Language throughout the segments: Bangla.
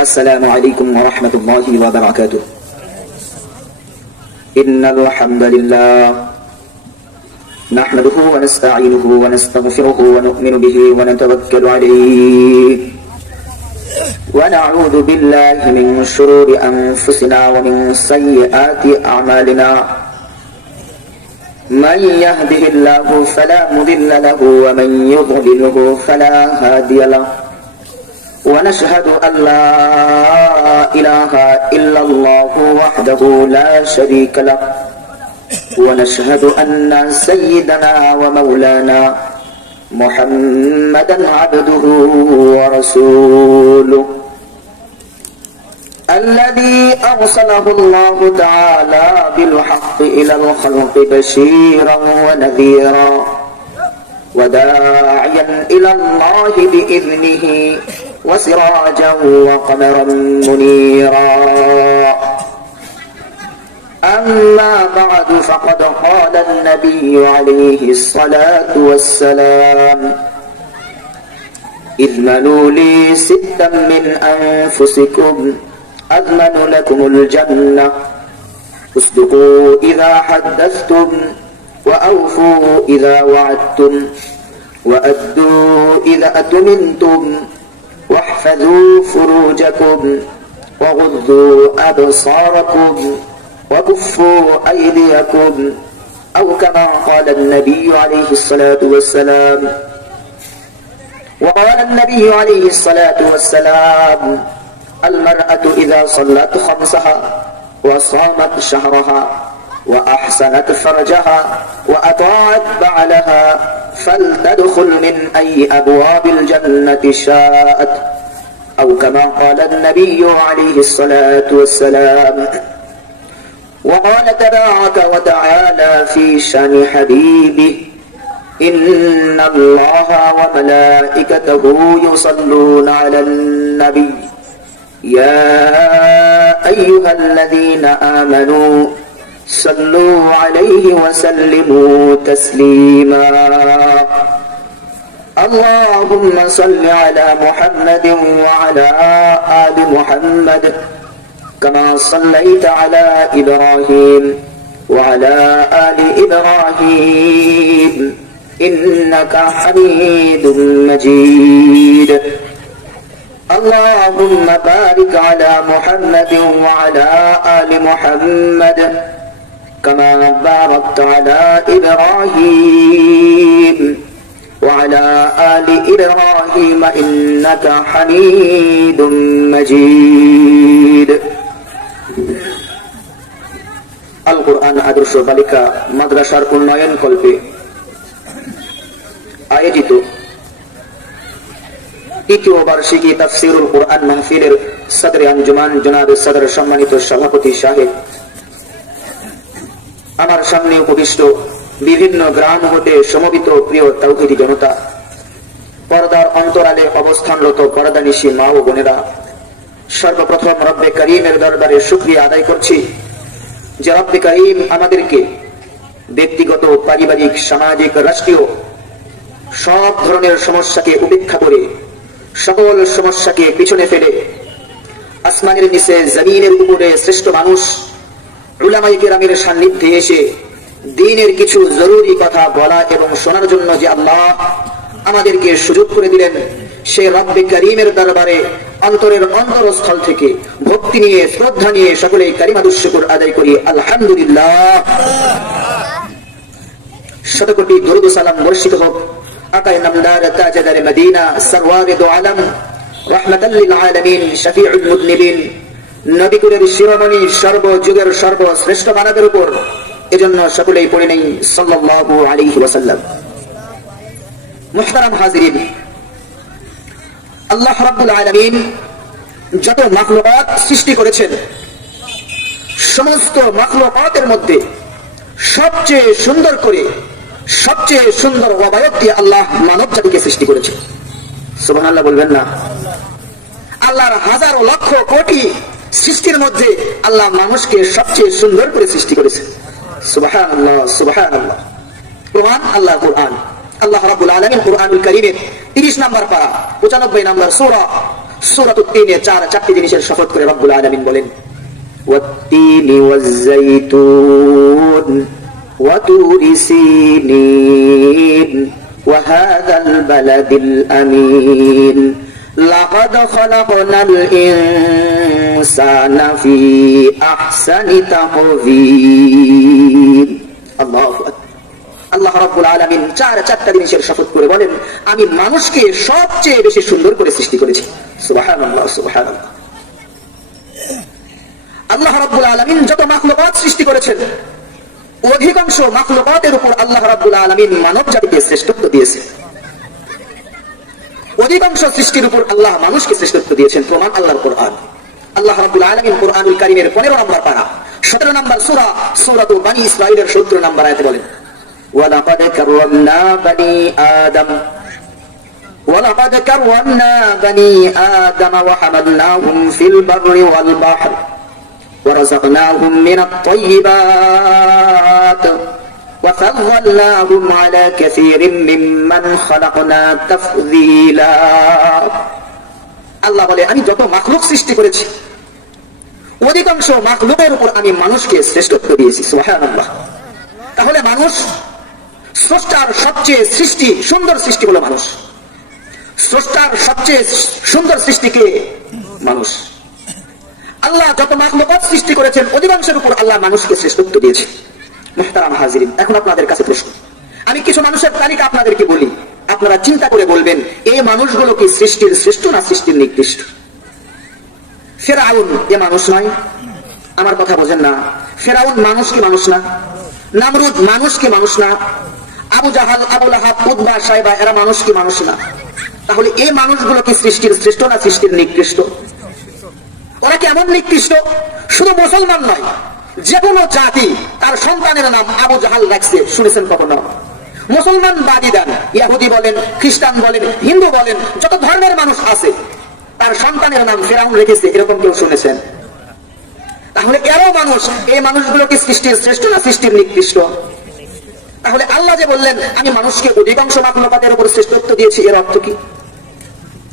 السلام عليكم ورحمة الله وبركاته. إن الحمد لله نحمده ونستعينه ونستغفره ونؤمن به ونتوكل عليه ونعوذ بالله من شرور أنفسنا ومن سيئات أعمالنا. من يهده الله فلا مضل له ومن يضلله فلا هادي له. ونشهد أن لا إله إلا الله وحده لا شريك له. ونشهد أن سيدنا ومولانا محمدا عبده ورسوله الذي أرسله الله تعالى بالحق إلى الخلق بشيرا ونذيرا وداعيا إلى الله بإذنه وسراجا وقمرا منيرا. أما بعد فقد قال النبي عليه الصلاة والسلام: اضمنوا لي ستا من أنفسكم أضمن لكم الجنة. اصدقوا إذا حدثتم وأوفوا إذا وعدتم وأدوا إذا أتمنتم واحفظوا فروجكم وغضوا أبصاركم وكفوا أيديكم أو كما قال النبي عليه الصلاة والسلام. وقال النبي عليه الصلاة والسلام: المرأة إذا صلت خمسها وصامت شهرها وأحسنت فرجها وأطاعت بعلها فلتدخل من أي أبواب الجنة شاءت أو كما قال النبي عليه الصلاة والسلام. وقال تبارك وتعالى في شأن حبيبه: إن الله وملائكته يصلون على النبي يا أيها الذين آمنوا صلوا عليه وسلموا تسليما. اللهم صل على محمد وعلى آل محمد كما صليت على إبراهيم وعلى آل إبراهيم إنك حميد مجيد. اللهم بارك على محمد وعلى آل محمد كما باركت على إبراهيم وعلى آل إبراهيم إنك حميد مجيد. আল কোরআন আদর্শ বালিকা মাদ্রাসার উন্নয়ন কল্পে আয়োজিত তৃতীয় বার্ষিকী তাফসীরুল কোরআন মাহফিলের সদরে আঞ্জুমান জনাবে সদর সম্মানিত সভাপতি সাহেব, আমার সামনে উপবিষ্ট বিভিন্ন গ্রাম হতে সমবেত প্রিয় তাওহীদি জনতা, পর্দার অন্তরালে অবস্থানরত পর্দানিশী মা ও বোনেরা, সর্বপ্রথম রব্বে করিমের দরবারে শুকরিয়া আদায় করছি যে রব্বে করিম আমাদেরকে ব্যক্তিগত, পারিবারিক, সামাজিক, রাষ্ট্রীয় সব ধরনের সমস্যাকে উপেক্ষা করে, সকল সমস্যাকে পিছনে ফেলে আসমানের নিচে জমিনের উপরে শ্রেষ্ঠ মানুষ উলামায়ে কেরামের সান্নিধ্যে এসে দ্বীনের কিছু জরুরি কথা বলা এবং শোনার জন্য যে আল্লাহ আমাদেরকে সুযোগ করে দিলেন, সে রব্বে করিমের দরবারে অন্তরের অন্তরস্থল থেকে ভক্তি নিয়ে, শ্রদ্ধা নিয়ে সকলেই কালিমাতুশ শুকর আদায় করি আলহামদুলিল্লাহ। শতকোটি দরুদ ও সালাম বর্ষিত হোক আকায়ে নামদার তাজদার মদিনা সরওয়ারে দো আলম রাহমাতাল লিল আলামিন শফিউল মুযনিবিন নবী কুলের শিরোমণি সর্বযুগের সর্বশ্রেষ্ঠ মানবের উপর। এজন্য সকলেই পড়ে নেই সাল্লাল্লাহু আলাইহি ওয়াসাল্লাম। মুহতারাম হাজিরিন, আল্লাহ রাব্বুল আলামিন যত মাখলুকাত সৃষ্টি করেছেন, সমস্ত মাখলুকাতের মধ্যে সবচেয়ে সুন্দর করে, সবচেয়ে সুন্দর অবয়ব দিয়ে আল্লাহ মানব জাতিকে সৃষ্টি করেছেন। সুবহানাল্লাহ বলবেন না? আল্লাহর হাজার লক্ষ কোটি সৃষ্টির মধ্যে আল্লাহ মানুষকে সবচেয়ে সুন্দর করে সৃষ্টি করেছেন। সুবহানাল্লাহ, সুবহানাল্লাহ। কোরআন, আল্লাহ কোরআন, আল্লাহ রাব্বুল আলামিন কোরআনুল কারীমের 30 নম্বর পারা 95 নম্বর সূরা সূরাতুত তিনে চারটি জিনিসের শপথ করে রব্বুল আলামিন বলেন, ওয়াত-তিনি ওয়াজ-যাইতুন ওয়া তুরি সিনিন ওয়া হাযাল বালাদিল আমিন লাকাদ খালাকনাল ইনসানা ফি আহসানি তাকওয়িম। আল্লাহু আকবার। আল্লাহ রাব্বুল আলামিন চারটা জিনিসের শপথ করে বলেন, আমি মানুষকে সবচেয়ে বেশি সুন্দর করে সৃষ্টি করেছি। সুবহানাল্লাহ, সুবহানাল্লাহ। আল্লাহ রাব্বুল আলামিন যত মাখলুকাত সৃষ্টি করেছেন, অধিকাংশ মাখলুকাতের উপর আল্লাহ রাব্বুল আলামিন মানব জাতিকে শ্রেষ্ঠত্ব দিয়েছেন। অধিকাংশ সৃষ্টির উপর আল্লাহ মানুষকে শ্রেষ্ঠত্ব দিয়েছেন। প্রমাণ আল্লাহর কোরআন। আল্লাহ রাব্বুল আলামিন কোরআনুল কারীমের 15 নম্বর পারা 17 নম্বর সূরা সূরাতু বনী ইসরাঈলের 17 নম্বর আয়াতে বলেন, ওয়ালাকাদ কাররামনা বনী আদম ওয়ালাকাদ কাররামনা বনী আদম ওয়া হামালনাহুম ফিল বাররি ওয়াল বাহর ওয়া রাযাকনাহুম মিনাত তাইয়্যিবাত ওয়া ফাদ্দালনাহুম আলা কাসীরিম মিম্মান খালাকনা তাফদীলা। আল্লাহ বলে, আমি যত মাখলুক সৃষ্টি করেছি, অধিকাংশ মাখলুকের উপর আমি মানুষকে শ্রেষ্ঠত্ব দিয়েছি। সুবহানাল্লাহ। তাহলে মানুষ স্রষ্টার সবচেয়ে সুন্দর সৃষ্টি হলো মানুষ। স্রষ্টার সবচেয়ে সুন্দর সৃষ্টিকে মানুষ। আল্লাহ যত মাখলুকাত সৃষ্টি করেছেন, অধিকাংশের উপর আল্লাহ মানুষকে শ্রেষ্ঠত্ব দিয়েছে। মুহতারাম হাজিরিন, এখন আপনাদের কাছে প্রশ্ন, আমি কিছু মানুষের তালিকা আপনাদেরকে বলি, আপনারা চিন্তা করে বলবেন এই মানুষগুলো কি সৃষ্টির শ্রেষ্ঠ না সৃষ্টির নিকৃষ্ট? ফেরাউন এ মানুষ নয়? আমার কথা বোঝেন না। ফেরাউন মানুষ কি মানুষ না? নামরুদ মানুষ কি মানুষ না? আবু জাহাল, আবু লাহাব, উতবা, সাইবা এরা মানুষ কি মানুষ না? তাহলে এই মানুষগুলো কি সৃষ্টির শ্রেষ্ঠ না সৃষ্টির নিকৃষ্ট? ওরা কেমন নিকৃষ্ট? শুধু মুসলমান নয়, যে কোনো জাতি তার সন্তানের নাম আবু জাহাল রাখছে, শুনেছেন কখনো? মুসলমান বাদী দেন, ইহুদি বলেন, খ্রিস্টান বলেন, হিন্দু বলেন, যত ধর্মের মানুষ আছে তার সন্তানের নাম ফেরাউন রেখেছে, এরকম কেউ শুনেছেন? তাহলে এরাও মানুষ। এই মানুষগুলো কি সৃষ্টির শ্রেষ্ঠ না সৃষ্টির নিকৃষ্ট? তাহলে আল্লাহ যে বললেন আমি মানুষকে অধিকাংশ মাখলুকাতের উপর শ্রেষ্ঠত্ব দিয়েছি, এর অর্থ কি?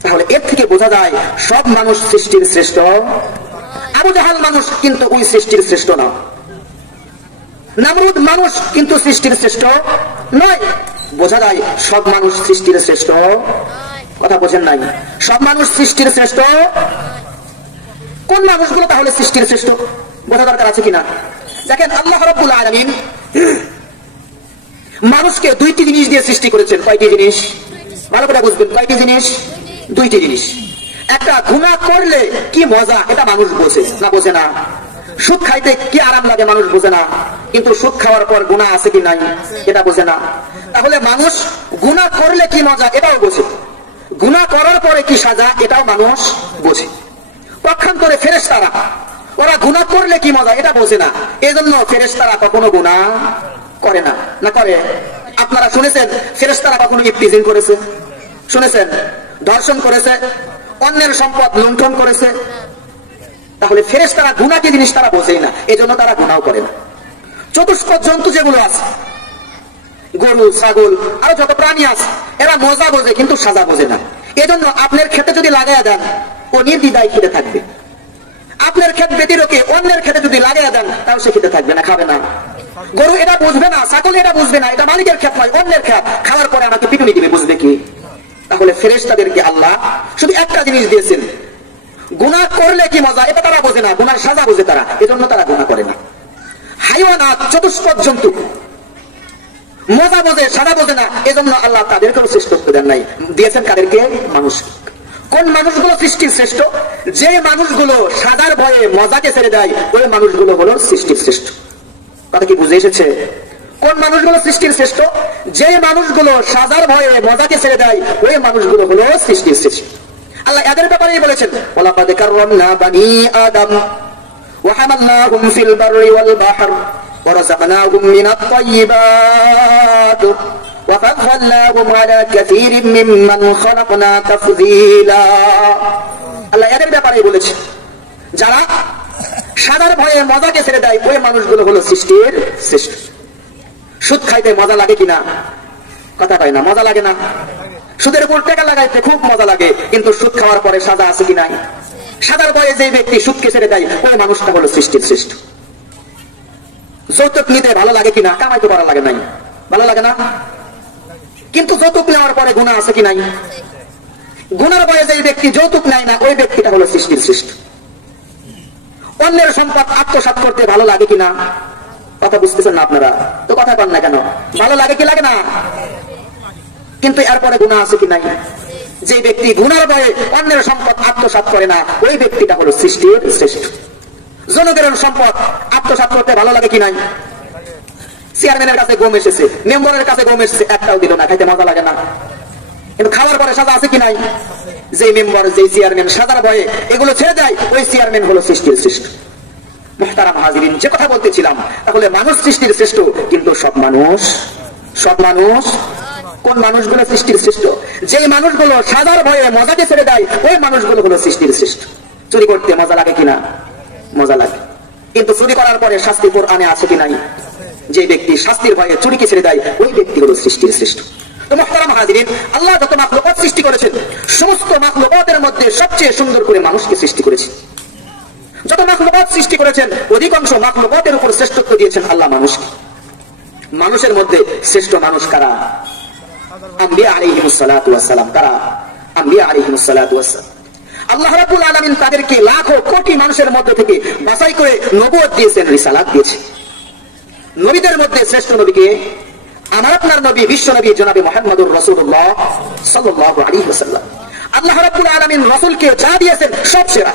তাহলে এর থেকে বোঝা যায় সব মানুষ সৃষ্টির শ্রেষ্ঠ। আবু জাহাল মানুষ কিন্তু ওই সৃষ্টির শ্রেষ্ঠ না। নামরুদ মানুষ কিন্তু সৃষ্টির শ্রেষ্ঠ নয়। বোঝা যায় সব মানুষ সৃষ্টির শ্রেষ্ঠ। কথা বোঝেন নাই? সব মানুষ সৃষ্টির শ্রেষ্ঠ। কোন মানুষগুলো তাহলে সৃষ্টির শ্রেষ্ঠ বোঝা দরকার আছে কিনা? দেখেন, আল্লাহ রাব্বুল আলামিন মানুষকে দুইটি জিনিস দিয়ে সৃষ্টি করেছেন। কয়টি জিনিস? ভালো করে বুঝবেন। কয়টি জিনিস? দুইটি জিনিস। একটা, গুনাহ করলে কি মজা এটা মানুষ বোঝে না? বোঝে না। সুদ খাইতে কি আরাম লাগে মানুষ বোঝে না, কিন্তু সুদ খাওয়ার পর গুনাহ আছে কি নাই এটা বোঝে না। তাহলে মানুষ গুনাহ করলে কি মজা এটাও বোঝে, গুনাহ করার পরে কি সাজা এটাও মানুষ বোঝে। পক্ষান্তরে ফেরেশতারা, ওরা গুনাহ করলে কি মজা এটা বোঝে না, এজন্য ফেরেশতারা কখনো গুনাহ করে না। না করে? আপনারা শুনেছেন ফেরেশতারা কখনো ইফতিজিং করেছে? শুনেছেন? ধর্ষণ করেছে, অন্যের সম্পদ লুণ্ঠন করেছে? তাহলে ফেরেশতারা গুনাহ কি জিনিস তারা বোঝেই না, এজন্য তারা গুনাহ করে না। চতুষ্প জন্তু যেগুলো আছে, গরু, ছাগল, আরো যত প্রাণী আছে, এরা মজা বোঝে কিন্তু সাজা বোঝে না। এজন্য আপনার খেতে যদি লাগাইয়া দেন, ও নির্দ্বিধায় খেতে থাকবে। আপনার ক্ষেত ব্যতিরকে অন্যের খেতে যদি লাগাইয়া দেন, তাও সে খেতে থাকবে না, খাবে না। গরু এটা বুঝবে না, ছাগল এটা বুঝবে না, এটা মালিকের ক্ষেত নয়, অন্যের ক্ষেত, খাওয়ার পরে আমাকে পিটুনি দিবে, বুঝবে কি? তাহলে ফেরেশতাদেরকে আল্লাহ শুধু একটা জিনিস দিয়েছেন, গুনাহ করলে কি মজা এটা তারা বোঝে না, গুনার সাজা বোঝে তারা, এজন্য তারা গুনাহ করে না। হাইওয়ানাত, চতুষ্পদ জন্তু মজা বোঝে, সাজা বোঝে না, এজন্য আল্লাহ তাদেরকেও শ্রেষ্ঠত্ব দেন নাই, দিয়েছেন কাদেরকে? মানুষ। কোন মানুষগুলো সৃষ্টির শ্রেষ্ঠ? যে মানুষগুলো সাজার ভয়ে মজাকে ছেড়ে দেয়, ওই মানুষগুলো হলো সৃষ্টির শ্রেষ্ঠ। কথা কি বুঝে এসেছে? কোন মানুষগুলো সৃষ্টির শ্রেষ্ঠ? যে মানুষগুলো সাজার ভয়ে মজাকে ছেড়ে দেয়, ওই মানুষগুলো হলো সৃষ্টির শ্রেষ্ঠ। আল্লাহ এদের ব্যাপারেই বলেছেন, ওয়ালাকাদ কাররামনা বনী আদম ওয়া হামালনাহুম ফিল বাররি ওয়াল বাহর ওয়া রাযাকনাহুম মিনাত তাইয়্যিবাত ওয়া ফাদ্দালনাহুম আলা কাসীরিম মিম্মান খালাকনা তাফদীলা। আল্লাহ এদের ব্যাপারেই বলেছেন, যারা সাদার ভয়ে মজাকে ছেড়ে দেয়, ওই মানুষগুলো হলো সৃষ্টির শ্রেষ্ঠ। সুদ খাইতে মজা লাগে কিনা? কথা পায় না, মজা লাগে না? সুদের উপর টাকা লাগাইতে খুব মজা লাগে, কিন্তু সুদ খাওয়ার পরে সাজা আছে কি নাই? সাজার ভয়ে যে ব্যক্তি সুদকে ছেড়ে দেয় ওই মানুষটা হলো সৃষ্টির শ্রেষ্ঠ। যৌতুক নিতে ভালো লাগে কিনা? কামাইতে করা লাগে নাই, ভালো লাগে না? কিন্তু যৌতুক নেওয়ার পরে গুনাহ আছে কি নাই? গুনার ভয়ে যে ব্যক্তি যৌতুক নেয় না ওই ব্যক্তিটা হলো সৃষ্টির শ্রেষ্ঠ। অন্যের সম্পদ আত্মসাৎ করতে ভালো লাগে কিনা? কথা বুঝতেছেন না আপনারা? তো কথা কন না কেন? ভালো লাগে কি লাগে না? কিন্তু এরপরে গুনাহ আছে কি নাই? যে ব্যক্তি গুনার ভয়ে অন্যের সম্পদ আত্মসাৎ করে না ওই ব্যক্তিটা হলো সৃষ্টির শ্রেষ্ঠ। জনগণের সম্পদ আত্মসাৎ করতে ভালো লাগে কি নাই? চেয়ারম্যানের কাছে গম এসেছে, মেম্বারের কাছে গম এসেছে, একটাও দিল না, খাইতে মজা লাগে না? কিন্তু খাওয়ার পরে সাজা আছে কি নাই? যে মেম্বার যে চেয়ারম্যান সাজার ভয়ে এগুলো ছেড়ে দেয় ওই চেয়ারম্যান হলো সৃষ্টির শ্রেষ্ঠ। মুহতারাম হাজিরিন, যে কথা বলতেছিলাম, তাহলে মানুষ সৃষ্টির শ্রেষ্ঠ, কিন্তু সব মানুষ কোন মানুষগুলো সৃষ্টির শ্রেষ্ঠ? যে মানুষগুলো সাজার ভয়ে মজাকে ছেড়ে দেয় ওই মানুষগুলো হলো সৃষ্টির শ্রেষ্ঠ। চুরি করতে মজা লাগে কিনা? মজা লাগে, কিন্তু চুরি করার পরে শাস্তি কোরআনে আছে কি নাই? যে ব্যক্তি শাস্তির ভয়ে চুরিকে ছেড়ে দেয় ওই ব্যক্তি হলো সৃষ্টির শ্রেষ্ঠ। তো মুহতারাম হাজিরিন, আল্লাহ যত মাখলুকাত সৃষ্টি করেছেন সমস্ত মাখলুকাতের মধ্যে সবচেয়ে সুন্দর করে মানুষকে সৃষ্টি করেছেন। যত মাখলুকাত সৃষ্টি করেছেন অধিকাংশ মাখলুকাতের উপর শ্রেষ্ঠত্ব দিয়েছেন আল্লাহ মানুষকে। মানুষের মধ্যে শ্রেষ্ঠ মানুষ কারা? আম্বিয়া আলাইহিমুস সালাতু ওয়াস সালাম। কারা? আম্বিয়া আলাইহিমুস সালাতু ওয়াস সালাম। আল্লাহ রাব্বুল আলামিন তাদেরকে লাখো কোটি মানুষের মধ্য থেকে বাছাই করে নবুয়ত দিয়েছেন, রিসালাত দিয়েছেন। নবীদের মধ্যে শ্রেষ্ঠ নবীকে আমার আপনার নবী বিশ্ব নবী জনাবে মুহাম্মদুর রাসূলুল্লাহ সাল্লাল্লাহু আলাইহি ওয়াসাল্লাম। আল্লাহ রাব্বুল আলামিন রাসূলকে যা দিয়েছেন সব সেরা।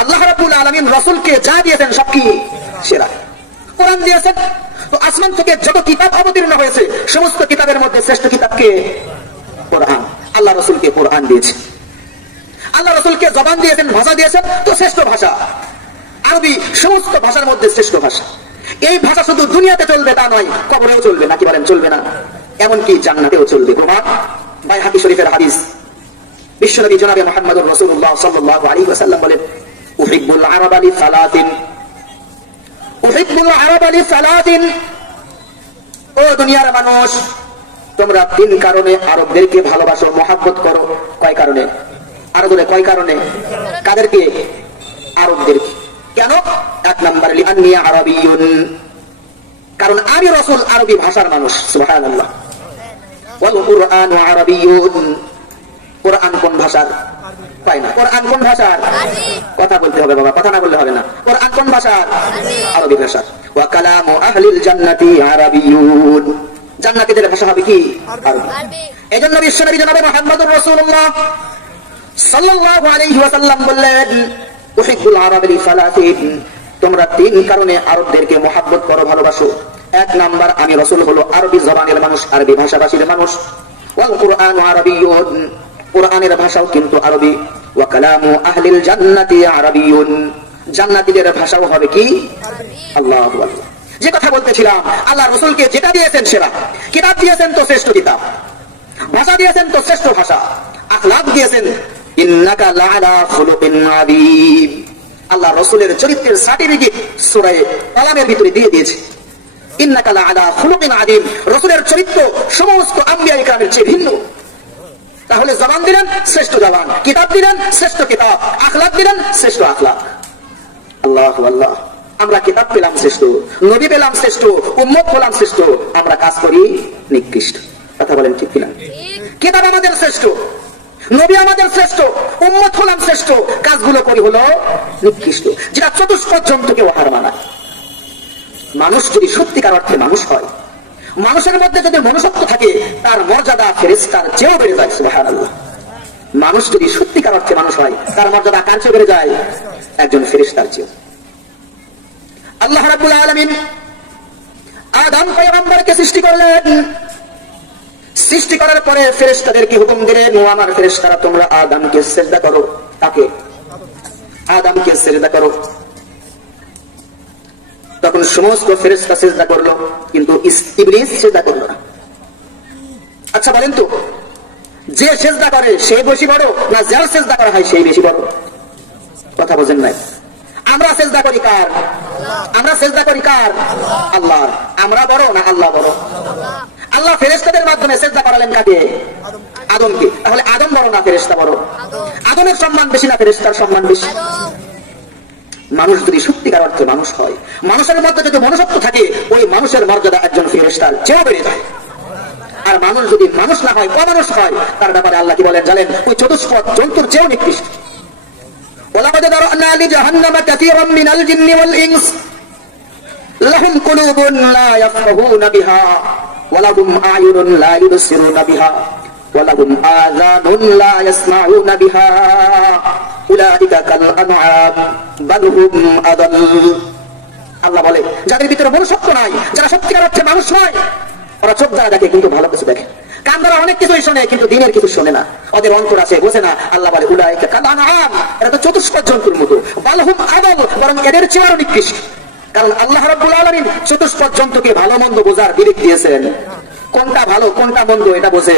আল্লাহ রাব্বুল আলামিন রাসূলকে যা দিয়েছেন সব কি? সেরা। কোরআন দিয়েছেন, তো আসমান থেকে যত কিতাব অবতীর্ণ হয়েছে সমস্ত কিতাবের মধ্যে শ্রেষ্ঠ কিতাব কে? কোরআন। আল্লাহ রাসূলকে কোরআন দিয়েছেন। আল্লাহ রাসূলকে জবান দিয়েছেন, ভাষা দিয়েছেন, তো শ্রেষ্ঠ ভাষা আরবি। সমস্ত ভাষার মধ্যে শ্রেষ্ঠ ভাষা। এই ভাষা শুধু দুনিয়াতে চলবে তা নয়, কবরেও চলবে। নাকি বলেন? চলবে না? এমনকি জান্নাতেও চলবে। প্রমাণ বাইহাকী শরীফের হাদিস। বিশ্বনবী জনাবে মুহাম্মদুর রাসূলুল্লাহ সাল্লাল্লাহু আলাইহি ওয়াসাল্লাম বলেন, উহিব্বুল আরাবা লিসালাতিন, উহিব্বুল আরাবা লিসালাতিন। ও দুনিয়ার মানুষ, তোমরা তিন কারণে আরবদেরকে ভালোবাসো, মহব্বত করো। কয় কারণে? আরো বলে কয় কারণে? কাদেরকে? আরবদেরকে। কেন? এক নম্বর লিআন্নী আরাবিয়্যুন, কারণ আমি রাসূল আরবি ভাষার মানুষ। সুবহানাল্লাহ। ওয়াল কুরআনু আরাবিয়্যুন, কোরআন কোন ভাষার? পায় না। কোরআন কোন ভাষার? কথা বলতে হবে বাবা, কথা না বললে হবে না। কোরআন কোন ভাষার? আরবি ভাষার। ওয়া কালামু আহলিল জান্নাতি আরাবিয়্যুন, জান্নাতীদের ভাষা হবে কি? আরবি। এজন্য বিশ্বনবী জনাবে মুহাম্মদুর রাসূলুল্লাহ সাল্লাল্লাহু আলাইহি ওয়াসাল্লাম বললেন, উহিব্বুল আরাবা লিসালাতিন, তোমরা তিন কারণে আরবদেরকে মহব্বত করো, ভালোবাসো। এক নাম্বার, আমি রাসূল হলো আরবি জবানের মানুষ, আরবি ভাষাভাষীর মানুষ। ওয়াল কুরআনু আরাবিয়্যুন, কোরআনের ভাষাও কিন্তু আরবি। ওয়া কালামু আহলিল জান্নাতি আরাবিয়্যুন, জান্নাতীদের ভাষাও হবে কি? আল্লাহু আকবার। যে কথা বলতেছিলাম, আল্লাহ রাসূলকে যেটা দিয়েছেন সেরা। কিতাব দিয়েছেন তো শ্রেষ্ঠ কিতাব, ভাষা দিয়েছেন তো শ্রেষ্ঠ ভাষা, আখলাক দিয়েছেন। ইন্নাকা লাআলা খুলুকিন আযীম, আল্লাহ রাসূলের চরিত্রের সার্টিফিকেট সূরা কালামের ভিতরে দিয়ে দিয়েছে। ইন্নাকা লাআলা খুলুকিন আযীম, রাসূলের চরিত্র সমস্ত আম্বিয়া ইকরামের চেয়ে ভিন্ন। তাহলে জবান দিলেন শ্রেষ্ঠ জবান, কিতাব দিলেন শ্রেষ্ঠ কিতাব, আখলাক দিলেন শ্রেষ্ঠ আখলাক। আল্লাহু আল্লাহ। আমরা কিতাব পেলাম শ্রেষ্ঠ, নবী পেলাম শ্রেষ্ঠ, উম্মত হলাম শ্রেষ্ঠ, আমরা কাজ করি নিকৃষ্ট। কথা বলেন ঠিক কিনা? কিতাব আমাদের শ্রেষ্ঠ, নবী আমাদের শ্রেষ্ঠ, উম্মত হলাম শ্রেষ্ঠ, কাজগুলো করি হলো নিকৃষ্ট, যেটা চতুষ্পদ জন্তুকে হার মানায়। মানুষ যদি সত্যিকার অর্থে মানুষ হয়, মানুষের মধ্যে যদি মনুষ্যত্ব থাকে, তার মর্যাদা ফেরেশতার চেয়েও বেড়ে যায়। সুবহানাল্লাহ। মানুষ যদি সত্যিকার অর্থে মানুষ হয়, তার মর্যাদা কার চেয়ে বেড়ে যায়? একজন ফেরেশতার চেয়ে। আল্লাহ রাব্বুল আলামিন আদম পয়গম্বরকে সৃষ্টি করলেন। সৃষ্টি করার পরে ফেরেশতাদেরকে হুকুম দিলেন, ও আমার ফেরেশতারা, তোমরা আদমকে সিজদা করো। তাকে আদমকে সিজদা করো। তখন সমস্ত ফেরেশতা সিজদা করলো, কিন্তু ইবলিস সিজদা করলো না। আচ্ছা বলেন তো, যে সিজদা করে সেই বেশি বড়, না যার সিজদা করা হয় সেই বেশি বড়? কথা বোঝেন নাই? আমরা সিজদা করি কার? আমরা সিজদা করি কার? আল্লাহ। আমরা বড় না আল্লাহ বড়? আল্লাহ ফেরেশতাদের মাধ্যমে সিজদা করালেন কাকে? আদমকে। তাহলে আদম বড় না ফেরেশতা বড়? আদমের সম্মান বেশি না ফেরেশতার সম্মান বেশি? মানুষ যদি সত্যিকার অর্থে মানুষ হয়, মানুষের মধ্যে যদি মনুষ্যত্ব থাকে, ওই মানুষের মর্যাদা একজন ফেরেশতার চেয়েও বেড়ে যায়। আর মানুষ যদি মানুষ না হয়, অমানুষ হয়, তার ব্যাপারে আল্লাহ কি বলেন জানেন? ওই চতুষ্পদ জন্তুর চেয়েও নিকৃষ্ট। ওয়ালাকাদ যারানা লিজাহান্নামা কাসীরাম মিনাল জিন্নি ওয়াল ইনস লাহুম কুলুবুন লা ইয়াফকাহুনা বিহা ওয়া লাহুম আ'য়ুনুন লা ইবসিরুনা বিহা ওয়া লাহুম আযানুন লা ইয়াসমাউনা বিহা উলাইকা কাল আনআম বাল হুম আদাল। আল্লাহ বলে যাদের ভিতরে মনুষ্যত্ব নাই, যারা সত্যিকার অর্থে মানুষ নয়, ওরা চোখ দ্বারা দেখে কিন্তু ভালো কিছু দেখে, কান দ্বারা অনেক কিছুই শোনে কিন্তু দিনের কিছু শোনে না, ওদের অন্তর আছে বোঝে না। আল্লাহ বলে উলাইকা কাল আনআম, এরা তো চতুষ্পদ জন্তুর মতো, বাল হুম আদাল, বরং এদের চেয়ে আরো নিকৃষ্ট। কারণ আল্লাহ রাব্বুল আলামিন চতুষ্পদ জন্তুকে ভালো মন্দ বোঝার বিবেক দিয়েছেন, কোনটা ভালো কোনটা মন্দ এটা বোঝে।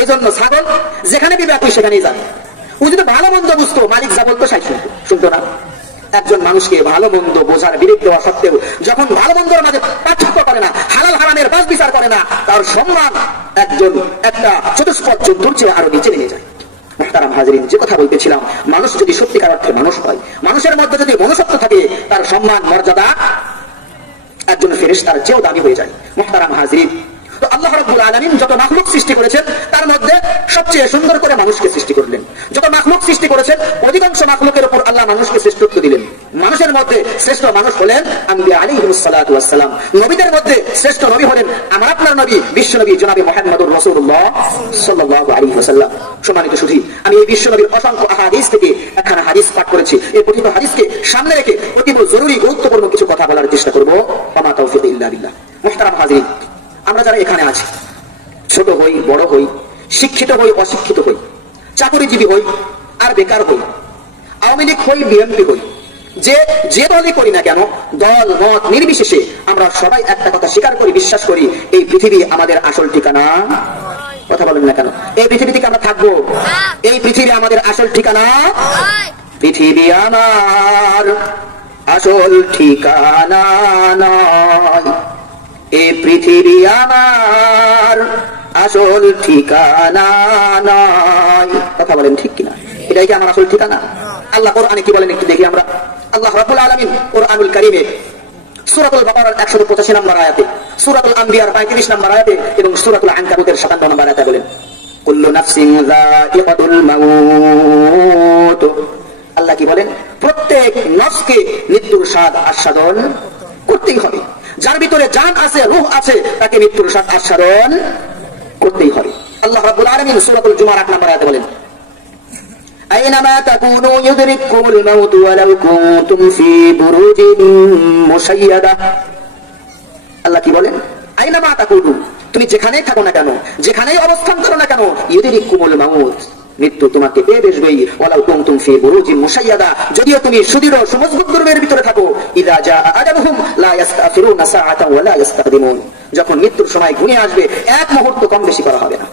এই জন্য ছাগল যেখানে দিবে আপনি সেখানেই যান। ও যদি ভালো মন্দ বুঝতো, মালিক যা বলতো সাই শুনতো না। একজন মানুষকে ভালো মন্দ বোঝার বিবেক দেওয়া সত্ত্বেও যখন ভালো মন্দের মাঝে পার্থক্য করে না, হালাল হারামের বাছ বিচার করে না, তার সম্মান একটা চতুষ্পদ জন্তুর চেয়ে আরো নিচে নেমে যায়। মুহতারাম হাজিরিন, যে কথা বলতেছিলাম, মানুষ যদি সত্যিকার অর্থে মানুষ হয়, মানুষের মধ্যে যদি মনুষ্যত্ব থাকে, তার সম্মান মর্যাদা একজন ফেরেশতার চেয়েও দামি হয়ে যায়। মুহতারাম হাজিরিন, তো আল্লাহ রাব্বুল আলামিন যত মাখলুক সৃষ্টি করেছেন, তার মধ্যে সবচেয়ে সুন্দর করে মানুষকে সৃষ্টি করলেন। যত মাখলুক সৃষ্টি করেছেন, অধিকাংশ মাখলুকের উপর আল্লাহ মানুষকে শ্রেষ্ঠত্ব দিলেন। মানুষের মধ্যে শ্রেষ্ঠ মানুষ হলেন আম্বিয়া আলাইহিস সালাতু ওয়াস সালাম। নবীদের মধ্যে শ্রেষ্ঠ নবী হলেন আমার আপনার নবী, বিশ্ব নবী জনাবে মুহাম্মদুর রাসূলুল্লাহ সাল্লাল্লাহু আলাইহি ওয়াসাল্লাম। সম্মানিত সুধী, আমি এই বিশ্ব নবীর অসংখ্য আহাদিস থেকে একখানা হাদিস পাঠ করেছি। এই কথিত হাদিসকে সামনে রেখে অতীব জরুরি গুরুত্বপূর্ণ কিছু কথা বলার চেষ্টা করব। ওয়া তাওফীক ইল্লা বিল্লাহ। মুহতারাম হাজিরিন, আমরা যারা এখানে আছি, ছোট হই বড় হই, শিক্ষিত হই অশিক্ষিত হই, চাকরিজীবী হই আর বেকার হই, আওয়ামী লীগ হই বিএনপি হই, যে দলই করি না কেন, দল মত নির্বিশেষে আমরা সবাই একটা কথা স্বীকার করি, বিশ্বাস করি, এই পৃথিবী আমাদের আসল ঠিকানা। কথা বলেন না কেন? এই পৃথিবী থেকে আমরা থাকবো, এই পৃথিবী আমাদের আসল ঠিকানা। পৃথিবী আমার আসল ঠিকানা নয়, এই পৃথিবী আমার আসল ঠিকানা নয়। কথা বলেন ঠিক কিনা? এটাই কি আমার আসল ঠিকানা? আল্লাহ কোরআনে কি বলেন একটু দেখি আমরা। আল্লাহ রাব্বুল আলামিন কোরআনুল কারীমে সূরাতুল বাকারার 185 নম্বর আয়াতে, সূরাতুল আম্বিয়ার 35 নম্বর আয়াতে এবং সূরাতুল আনকাবুতের 57 নম্বর আয়াতে বলেন, কুল্লু নাফসিন যায়িকাতুল মাউত। আল্লাহ কি বলেন? প্রত্যেক নফসকে মৃত্যুর স্বাদ আস্বাদন করতেই হবে। যার ভিতরে জান আছে, রূহ আছে, তাকে মৃত্যুর স্বাদ আস্বাদন করতেই হবে। আল্লাহ রাব্বুল আলামিন সূরাতুল জুমার 8 নম্বর আয়াতে বলেন, আইনামা তাকুনু ইউদরিকুমুল মাউত ওয়ালাউ কুনতুম ফি বুরুজিন মুশাইয়াদা। আল্লাহ কি বলেন? আইনামা তাকুনু, তুমি যেখানেই থাকো না কেন, যেখানেই অবস্থান করো না কেন, ইউদরিকুমুল মাউত, মৃত্যু তোমাকে পেয়ে বসবেই। ওয়ালাউ কুনতুম ফি বুরুজিন মুশাইয়াদা, যদিও তুমি সুদৃঢ় সুমজবুত দুর্গের ভিতরে থাকো। ইযা জাআ আজালুহুম লা ইস্তাখিরুনা সাআতান ওয়া লা ইস্তাকদিমুন, যখন মৃত্যুর সময় ঘনিয়ে আসবে, এক মুহূর্ত কম বেশি করা হবে না।